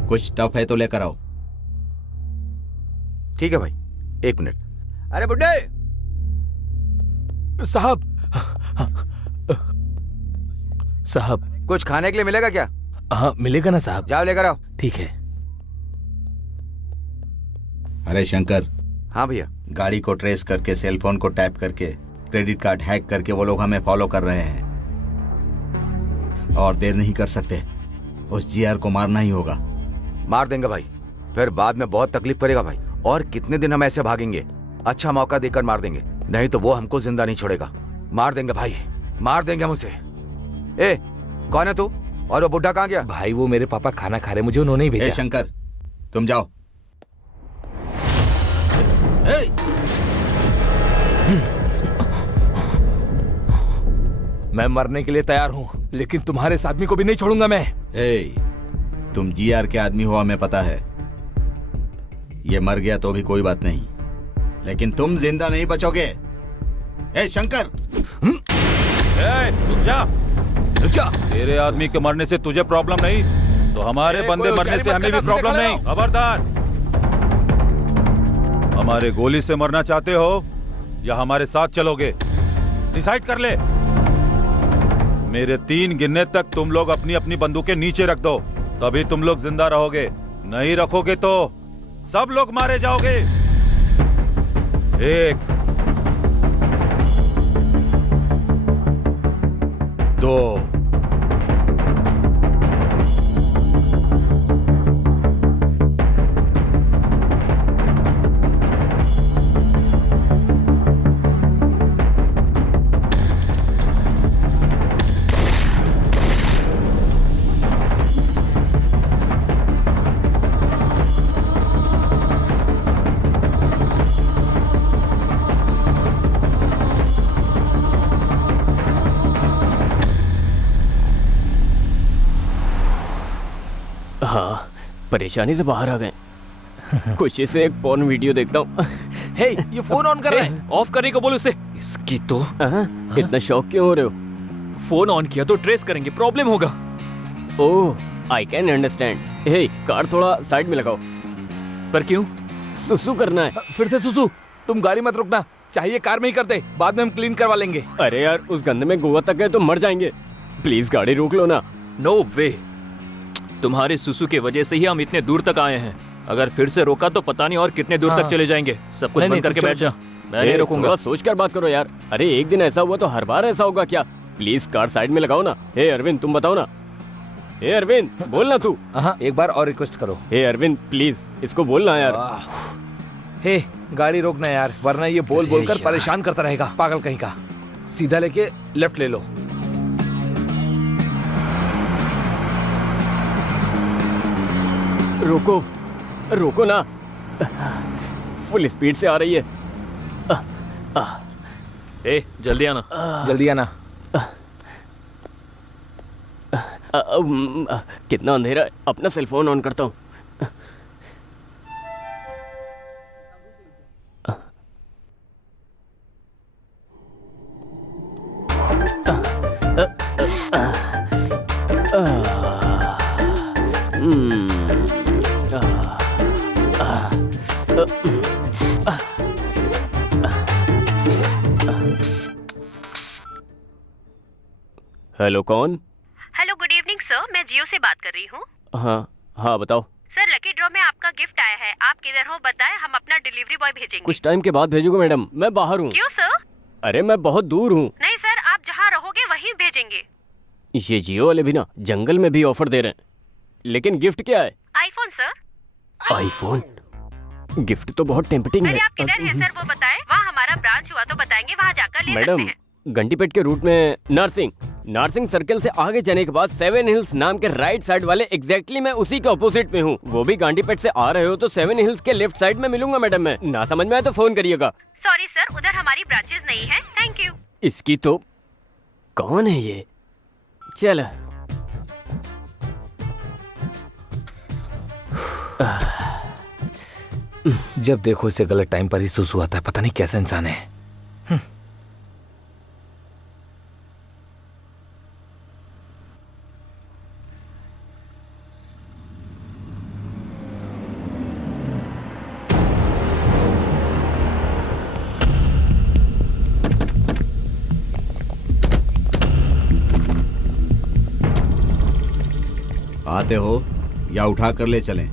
कुछ टफ है तो लेकर आओ। ठीक है भाई, 1 मिनट। अरे बुड्ढे साहब। साहब, कुछ खाने के लिए मिलेगा क्या? हाँ मिलेगा ना साहब। जाओ लेकर आओ। ठीक है। अरे शंकर। हाँ भैया। गाड़ी को ट्रेस करके, सेल फोन को टैप करके, क्रेडिट कार्ड हैक करके वो लोग हमें फॉलो कर रहे हैं और देर नहीं कर सकते। उस जीआर को मारना ही होगा। मार देंगे भाई, फिर बाद में बहुत तकलीफ पड़ेगा भाई। और कितने दिन हम ऐसे भागेंगे? अच्छा मौका देकर मार देंगे, नहीं तो वो हमको जिंदा नहीं छोड़ेगा। मार देंगे भाई, मार देंगे हम उसे। ए, कौन है तू? और वो बुड्ढा कहाँ गया? भाई वो मेरे पापा खाना खा रहे, मुझे उन्होंने ही भेजा। शंकर, तुम जाओ। मैं मरने के लिए तैयार हूँ, लेकिन तुम्हारे इस आदमी को भी नहीं छोड़ूंगा मैं। तुम जीआर के आदमी हो, हमें पता है। ये मर गया तो भी कोई बात नहीं, लेकिन तुम जिंदा नहीं बचोगे। शंकर, रुक जा। तेरे आदमी के मरने से तुझे प्रॉब्लम नहीं, तो हमारे बंदे मरने से हमें भी प्रॉब्लम नहीं। खबरदार। हमारे गोली से मरना चाहते हो या हमारे साथ चलोगे? डिसाइड कर ले। मेरे 3 गिनने तक तुम लोग अपनी अपनी बंदूकें नीचे रख दो, तभी तुम लोग जिंदा रहोगे। नहीं रखोगे तो सब लोग मारे जाओगे। 1 2 हाँ, परेशानी से बाहर आ गए। खुशी से एक पॉर्न वीडियो देखता हूँ। हे, ये फोन ऑन कर रहा है। ऑफ करने को बोलो उसे। इसकी तो इतना शौक क्यों हो रहे हो? फोन ऑन किया तो ट्रेस करेंगे, प्रॉब्लम होगा। Oh, I can understand. Hey, car थोड़ा साइड में लगाओ। पर क्यों? सुसु करना है। फिर से सुसु? तुम गाड़ी मत रुकना, चाहिए कार में ही कर दे, बाद में हम क्लीन करवा लेंगे। अरे यार, उस गंदे में गोवा तक गए तो मर जाएंगे। प्लीज गाड़ी रोक लो ना। नो वे, तुम्हारे सुसु के वजह से ही हम इतने दूर तक आए हैं। अगर फिर से रोका तो पता नहीं और कितने दूर तक चले जाएंगे। सब कुछ बंद करके बैठ जा, मैं नहीं रोकूंगा। सोच कर बात करो यार। अरे एक दिन ऐसा हुआ तो हर बार ऐसा होगा क्या? प्लीज कार साइड में लगाओ ना। हे अरविंद, तुम बताओ ना। हे अरविंद, बोलना तू। एक बार और रिक्वेस्ट करो। हे अरविंद, प्लीज इसको बोलना यार। हे, गाड़ी रोकना यार, वरना ये बोल बोल कर परेशान करता रहेगा, पागल कहीं का। सीधा लेके लेफ्ट ले लो। रोको, रोको ना। फुल स्पीड से आ रही है। ए, जल्दी आना, जल्दी आना। कितना अंधेरा है। अपना सेल फोन ऑन करता हूँ। हेलो, कौन? हेलो, गुड इवनिंग सर, मैं जियो से बात कर रही हूँ। हाँ बताओ। सर, लकी ड्रॉ में आपका गिफ्ट आया है, आप किधर हो बताएं, हम अपना डिलीवरी बॉय भेजेंगे। कुछ टाइम के बाद भेजोगे मैडम? मैं बाहर हूँ। क्यों सर? अरे मैं बहुत दूर हूँ। नहीं सर, आप जहाँ रहोगे वहीं भेजेंगे। ये जियो वाले भी ना जंगल में भी ऑफर दे रहे हैं। लेकिन गिफ्ट क्या है? IPhone sir. आईफोन? गिफ्ट तो बहुत टेम्पटिंग है। अरे आप किधर हैं सर वो बताएं, वहाँ हमारा ब्रांच हुआ तो बताएंगे, वहाँ जाकर ले सकते हैं। घंटीपेट के रूट में नार्सिंग सर्कल से आगे जाने के बाद 7 हिल्स नाम के राइट साइड वाले एग्जैक्टली मैं उसी के ऑपोजिट में हूँ। वो भी घंटीपेट से आ रहे हो तो 7 हिल्स के लेफ्ट साइड में मिलूंगा मैडम। मैं ना समझ में आए तो फोन करिएगा। सॉरी सर, उधर हमारी ब्रांचेस नहीं है। Thank you. इसकी तो कौन है ये? चल जब देखो इसे गलत टाइम पर ही सुसु आता है, पता नहीं कैसा इंसान है। आते हो या उठा कर ले चलें?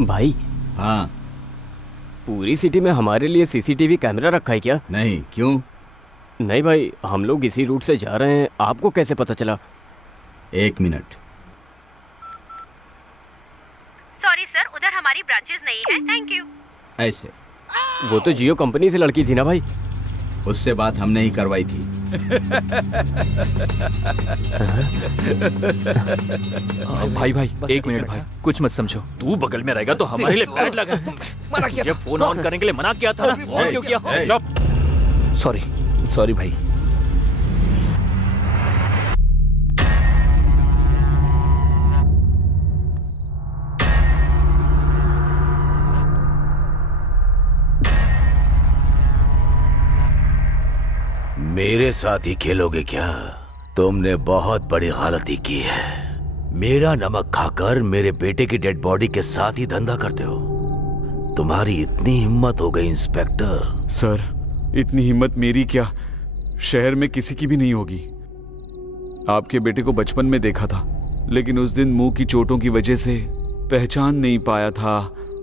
भाई। हाँ। पूरी सिटी में हमारे लिए सीसीटीवी कैमरा रखा है क्या? नहीं, क्यों? नहीं भाई, हम लोग इसी रूट से जा रहे हैं, आपको कैसे पता चला? 1 मिनट। सॉरी सर, उधर हमारी ब्रांचेस नहीं है। Thank you. ऐसे? वो तो जियो कंपनी से लड़की थी ना भाई। उससे बात हमने ही करवाई थी। भाई एक मिनट भाई, कुछ मत समझो। तू बगल में रहेगा तो हमारे लिए बैड लगा। मना किया, जब फोन ऑन करने के लिए मना किया था, ऑन क्यों किया? सॉरी भाई। मेरे साथ ही खेलोगे क्या? तुमने बहुत बड़ी गलती की है। मेरा नमक खाकर मेरे बेटे की डेड बॉडी के साथ ही धंधा करते हो? तुम्हारी इतनी हिम्मत हो गई इंस्पेक्टर? सर, इतनी हिम्मत मेरी क्या, शहर में किसी की भी नहीं होगी। आपके बेटे को बचपन में देखा था, लेकिन उस दिन मुंह की चोटों की वजह से पहचान नहीं पाया था।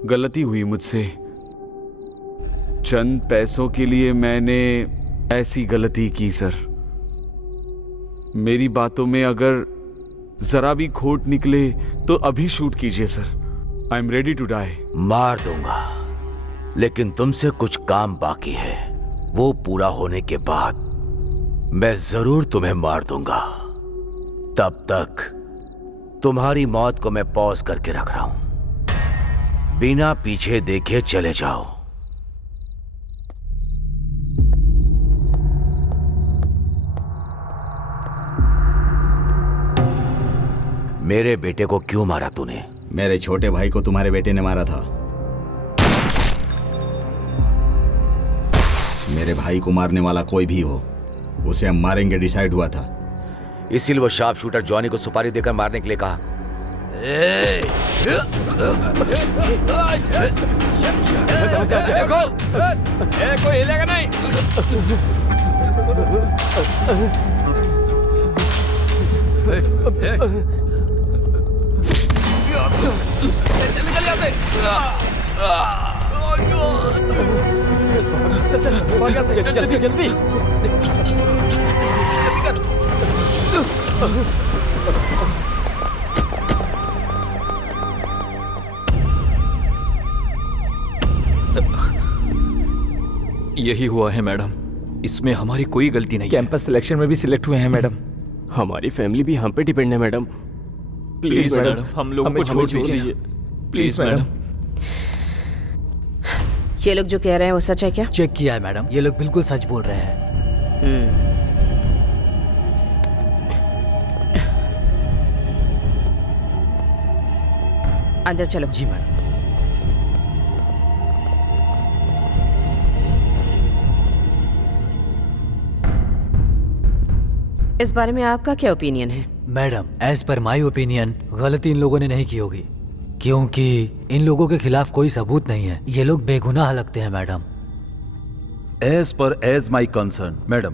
गलती हुई मुझसे। चंद पैसों के लिए मैंने ऐसी गलती की सर। मेरी बातों में अगर जरा भी खोट निकले तो अभी शूट कीजिए sir. I am ready to die. मार दूंगा, लेकिन तुमसे कुछ काम बाकी है। वो पूरा होने के बाद मैं जरूर तुम्हें मार दूंगा। तब तक तुम्हारी मौत को मैं पॉज करके रख रहा हूं। बिना पीछे देखे चले जाओ। मेरे बेटे को क्यों मारा तूने? मेरे छोटे भाई को तुम्हारे बेटे ने मारा था। मेरे भाई को मारने वाला कोई भी हो, उसे हम मारेंगे डिसाइड हुआ था। इसीलिए वो शार्प शूटर जॉनी को सुपारी देकर मारने के लिए कहा। देखो, कोई हिलेगा नहीं। जल्दी जल्दी। यही हुआ है मैडम, इसमें हमारी कोई गलती नहीं। कैंपस सिलेक्शन में भी सिलेक्ट हुए हैं मैडम। हमारी फैमिली भी हम पे डिपेंड है मैडम। प्लीज मैडम, हम लोगों को छोड़ दीजिए प्लीज मैडम। ये लोग जो कह रहे हैं वो सच है क्या? चेक किया है मैडम, ये लोग बिल्कुल सच बोल रहे हैं। अंदर चलो। जी मैडम। इस बारे में आपका क्या ओपिनियन है? Madam, as per my opinion गलती इन लोगों ने नहीं की होगी, क्योंकि इन लोगों के खिलाफ कोई सबूत नहीं है। ये लोग बेगुनाह लगते हैं madam. As my concern madam,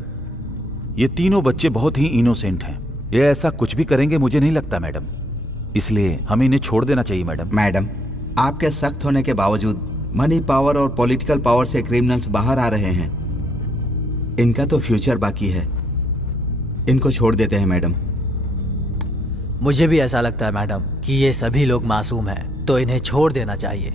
ये तीनों बच्चे बहुत ही इनोसेंट हैं। ये ऐसा कुछ भी करेंगे मुझे नहीं लगता मैडम, इसलिए हमें इन्हें छोड़ देना चाहिए मैडम। मैडम, आपके सख्त होने के बावजूद मनी पावर और पॉलिटिकल पावर से क्रिमिनल्स बाहर आ रहे हैं। इनका तो फ्यूचर बाकी है, इनको छोड़ देते हैं मैडम। मुझे भी ऐसा लगता है मैडम कि ये सभी लोग मासूम हैं, तो इन्हें छोड़ देना चाहिए।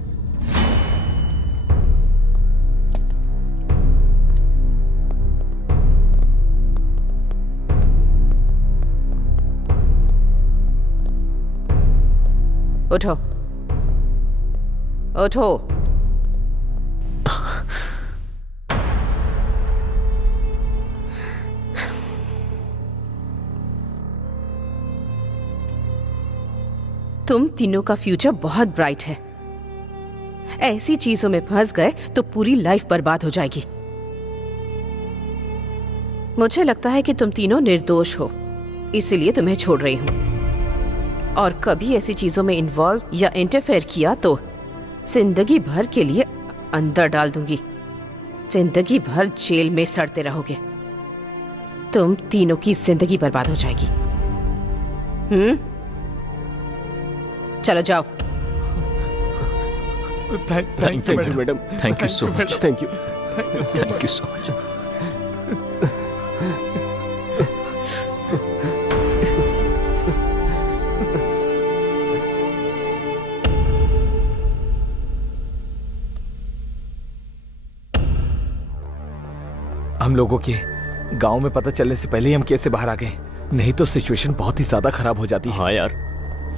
उठो उठो। तुम तीनों का फ्यूचर बहुत ब्राइट है। ऐसी चीजों में फंस गए तो पूरी लाइफ बर्बाद हो जाएगी। मुझे लगता है कि तुम तीनों निर्दोष हो, इसीलिए तुम्हें छोड़ रही हूं। और कभी ऐसी चीजों में इन्वॉल्व या इंटरफेयर किया तो जिंदगी भर के लिए अंदर डाल दूंगी। जिंदगी भर जेल में सड़ते रहोगे। तुम तीनों की जिंदगी बर्बाद हो जाएगी। चलो जाओ। Thank you madam. Thank you so much. Thank you so much. हम लोगों के गांव में पता चलने से पहले ही हम कैसे बाहर आ गए, नहीं तो सिचुएशन बहुत ही ज्यादा खराब हो जाती है। हाँ यार,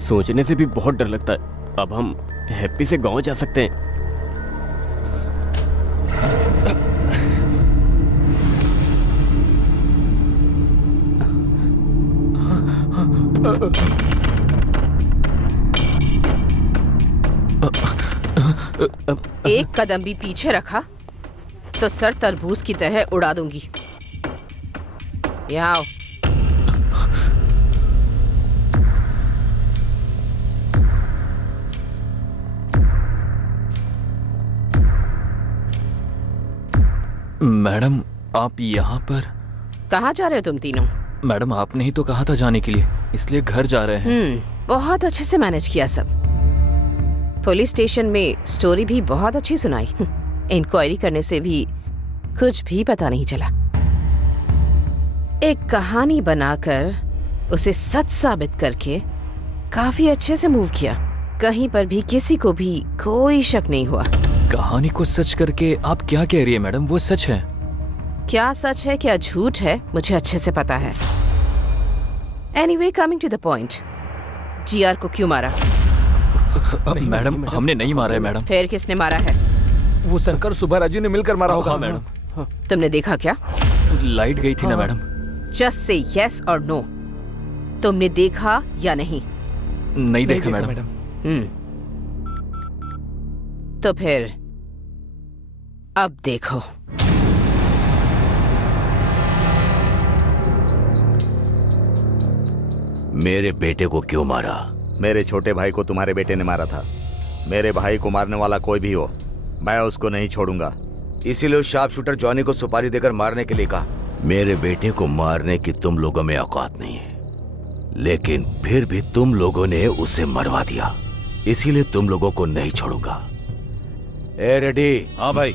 सोचने से भी बहुत डर लगता है। अब हम हैप्पी से गांव जा सकते हैं। एक कदम भी पीछे रखा तो सर तरबूज की तरह उड़ा दूंगी। यहाँ आओ। मैडम आप यहाँ पर? कहाँ जा रहे हो तुम तीनों? मैडम आपने ही तो कहा था जाने के लिए, इसलिए घर जा रहे हैं। बहुत अच्छे से मैनेज किया सब। पुलिस स्टेशन में स्टोरी भी बहुत अच्छी सुनाई। इंक्वायरी करने से भी कुछ भी पता नहीं चला। एक कहानी बनाकर उसे सच साबित करके काफी अच्छे से मूव किया। कहीं पर भी किसी को भी कोई शक नहीं हुआ। कहानी को सच करके आप क्या कह रही है मैडम? वो सच है। क्या सच है क्या झूठ है मुझे अच्छे से पता है। Anyway, coming to the point, GR को क्यों मारा? मैडम हमने नहीं मारा है मैडम। फिर किसने मारा है? वो शंकर सुबह राजू ने मिलकर मारा होगा। हाँ मैडम। तुमने देखा क्या? लाइट गई थी ना मैडम। जस्ट से यस और नो, तुमने देखा या नहीं? नहीं देखा मैडम। तो फिर अब देखो। मेरे बेटे को क्यों मारा? मेरे छोटे भाई को तुम्हारे बेटे ने मारा था। मेरे भाई को मारने वाला कोई भी हो, मैं उसको नहीं छोड़ूंगा। इसीलिए उस शार्प शूटर जॉनी को सुपारी देकर मारने के लिए कहा। मेरे बेटे को मारने की तुम लोगों में औकात नहीं है, लेकिन फिर भी तुम लोगों ने उसे मरवा दिया, इसीलिए तुम लोगों को नहीं छोड़ूंगा। ए रेडी? हाँ भाई।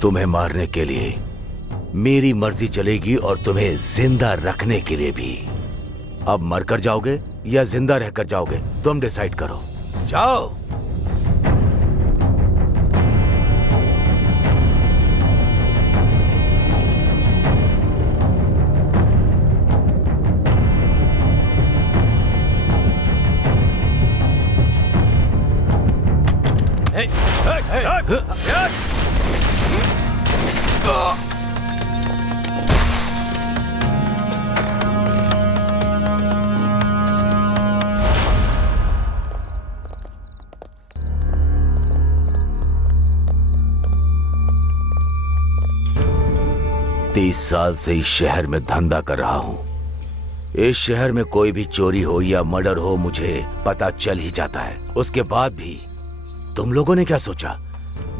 तुम्हें मारने के लिए मेरी मर्जी चलेगी और तुम्हें जिंदा रखने के लिए भी। अब मरकर जाओगे या जिंदा रहकर जाओगे, तुम डिसाइड करो। जाओ। तीस साल से इस शहर में धंधा कर रहा हूं। इस शहर में कोई भी चोरी हो या मर्डर हो मुझे पता चल ही जाता है। उसके बाद भी तुम लोगों ने क्या सोचा?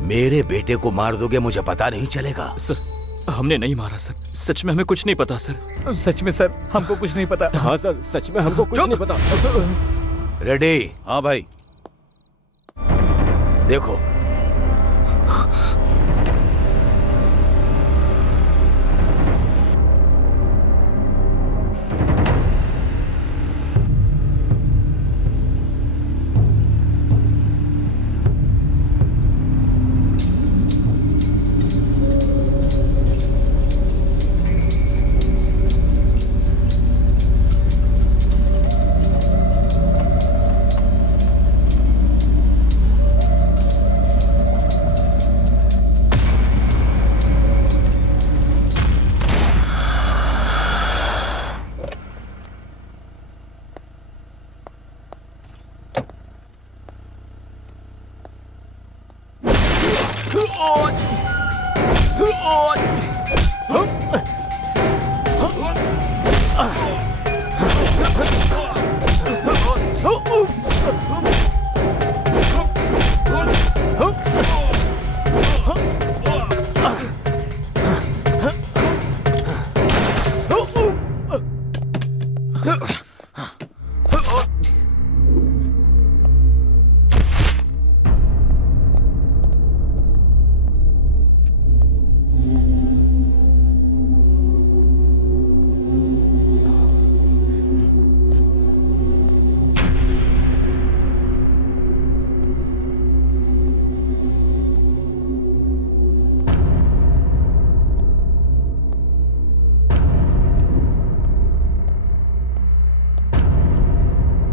मेरे बेटे को मार दोगे, मुझे पता नहीं चलेगा? सर हमने नहीं मारा सर, सच में हमें कुछ नहीं पता सर। सच में सर हमको कुछ नहीं पता। हाँ सर, सच में हमको कुछ नहीं पता। रेडी? हाँ भाई। देखो,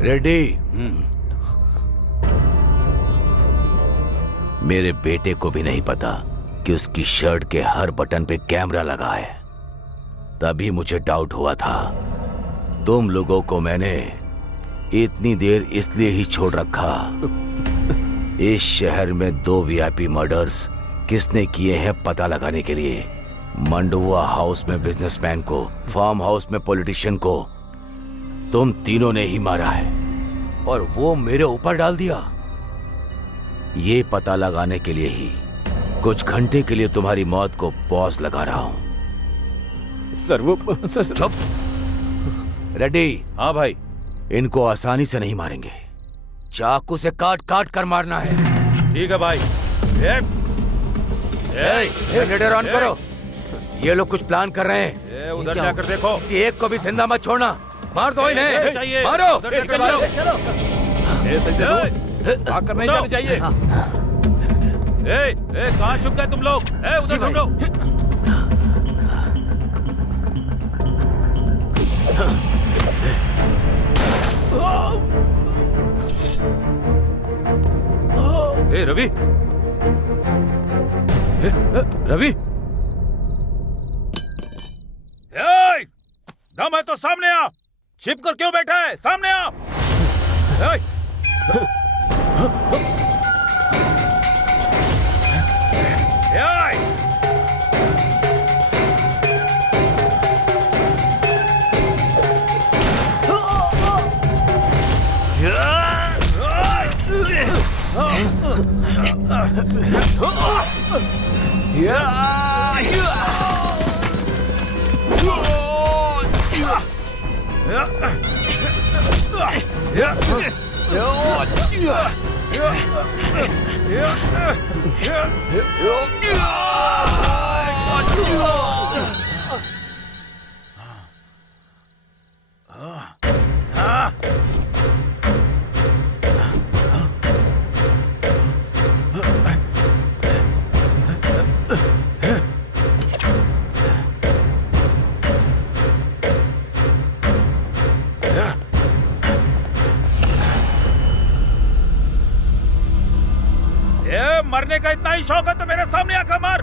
रेडी? मेरे बेटे को भी नहीं पता कि उसकी शर्ट के हर बटन पे कैमरा लगा है। तभी मुझे डाउट हुआ था। तुम लोगों को मैंने इतनी देर इसलिए ही छोड़ रखा। इस शहर में 2 वीआईपी मर्डर्स किसने किए हैं पता लगाने के लिए। मंडुआ हाउस में बिजनेसमैन को, फार्म हाउस में पॉलिटिशियन को तुम तीनों ने ही मारा है। और वो मेरे ऊपर डाल दिया। ये पता लगाने के लिए ही कुछ घंटे के लिए तुम्हारी मौत को पॉज लगा रहा हूं। सर वो चुप। रेडी? हाँ भाई। इनको आसानी से नहीं मारेंगे, चाकू से काट काट कर मारना है। ठीक है भाई। जनरेटर ऑन करो। ये लोग कुछ प्लान कर रहे हैं। उधर जाकर देखो। किसी एक को भी जिंदा मत छोड़ना। मार दो इन्हें, मारो। भाग कर नहीं जाना चाहिए। कहाँ छुप गए तुम लोग? उधर ढूंढो। रवि, रवि, दम है तो सामने आ। छिप कर क्यों बैठा है? सामने आ। मरने का इतना ही शौक है तो मेरे सामने आकर मार।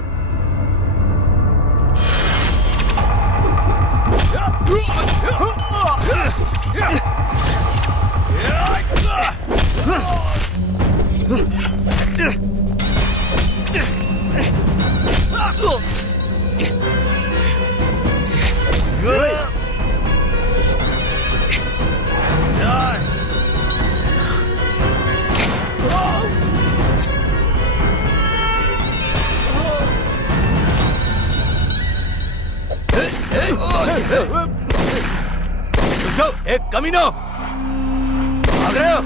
एक कमीनो, भाग रहे हो?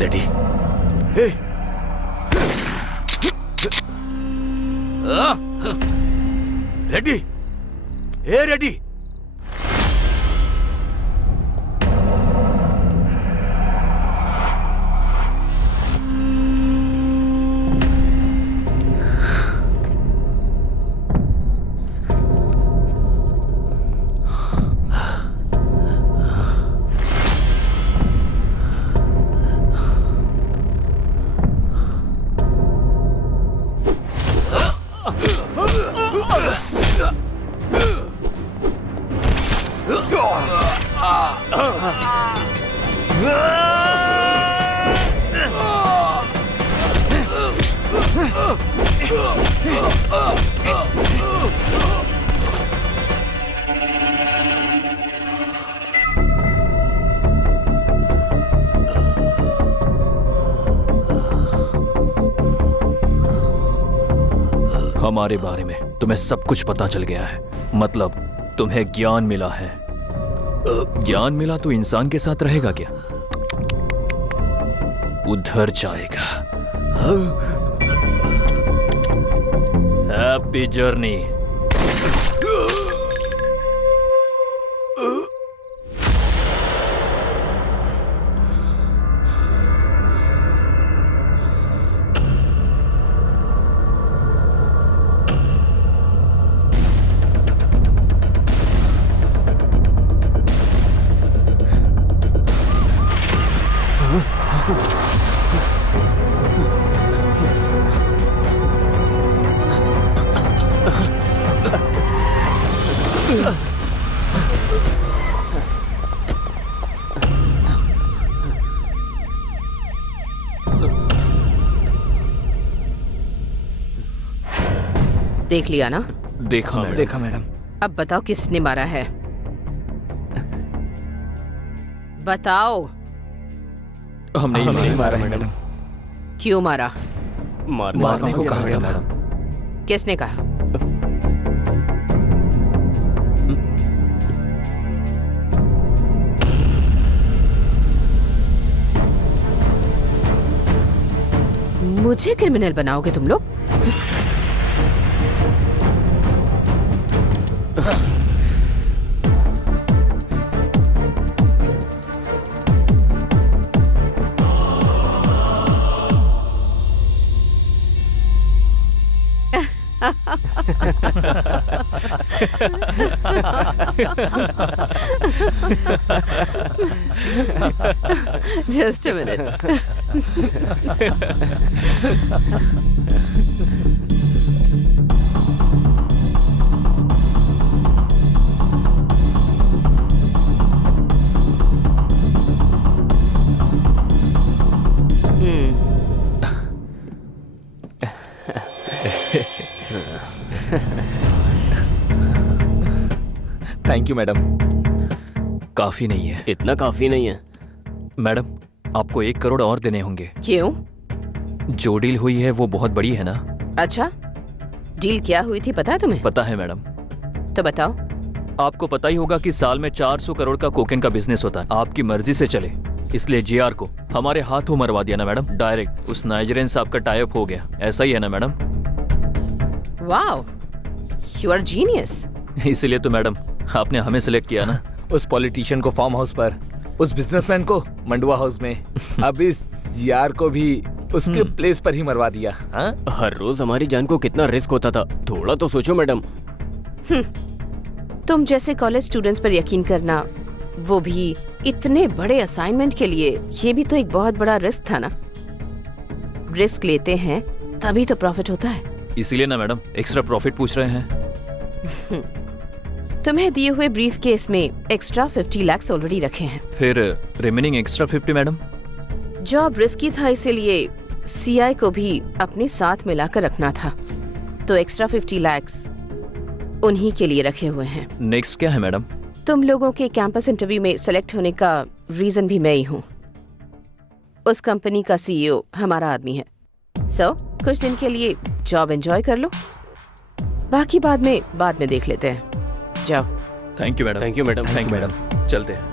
रेडी? रेडी? रेडी? हमारे बारे में तुम्हें सब कुछ पता चल गया है। मतलब तुम्हें ज्ञान मिला है। ज्ञान मिला तो इंसान के साथ रहेगा क्या? उधर जाएगा। Happy journey. देख लिया ना? देखा मैडम। देखा मैडम। अब बताओ किसने मारा है? बताओ। हमने नहीं मारा मैडम। क्यों मारा? मारने को कहा गया मैडम। किसने कहा? मुझे क्रिमिनल बनाओगे तुम लोग? Just a minute. Thank you madam. काफी नहीं है। इतना काफी नहीं है मैडम, आपको 1 करोड़ और देने होंगे। क्यों? जो डील हुई है वो बहुत बड़ी है ना। अच्छा, डील क्या हुई थी पता है तुम्हें? पता है मैडम। तो बताओ। आपको पता ही होगा कि साल में 400 करोड़ का कोकेन का बिजनेस होता है। आपकी मर्जी से चले, इसलिए जीआर को हमारे हाथों मरवा दिया ना मैडम। डायरेक्ट उस नाइजीरियन साहब का टाई अप हो गया। ऐसा ही है ना madam? Wow, you are genius. इसीलिए तो मैडम आपने हमें सिलेक्ट किया ना। उस पॉलिटिशियन को फार्म हाउस पर, उस बिजनेसमैन को मंडुआ हाउस में, अब इस जीआर को भी उसके प्लेस पर ही मरवा दिया। हाँ? हर रोज हमारी जान को कितना रिस्क होता था, थोड़ा तो सोचो मैडम। तुम जैसे कॉलेज स्टूडेंट्स पर यकीन करना, वो भी इतने बड़े असाइनमेंट के लिए, ये भी तो एक बहुत बड़ा रिस्क था ना। रिस्क लेते हैं तभी तो प्रॉफिट होता है। इसीलिए ना मैडम एक्स्ट्रा प्रॉफिट पूछ रहे हैं। तुम्हें दिए हुए ब्रीफ केस में एक्स्ट्रा 50 लाख ऑलरेडी रखे हैं। फिर remaining extra 50 madam? Job risky था, इसीलिए सीआई को भी अपने साथ मिलाकर रखना था, तो एक्स्ट्रा 50 लाख उन्हीं के लिए रखे हुए हैं। नेक्स्ट क्या है मैडम? तुम लोगों के कैंपस इंटरव्यू में सेलेक्ट होने का रीजन भी मैं ही हूँ। उस कंपनी का सीईओ हमारा आदमी है। सो कुछ दिन के लिए जॉब एंजॉय कर लो, बाकी बाद में देख लेते हैं। जाओ। Thank you madam. Thank you madam. Thank you madam. चलते हैं।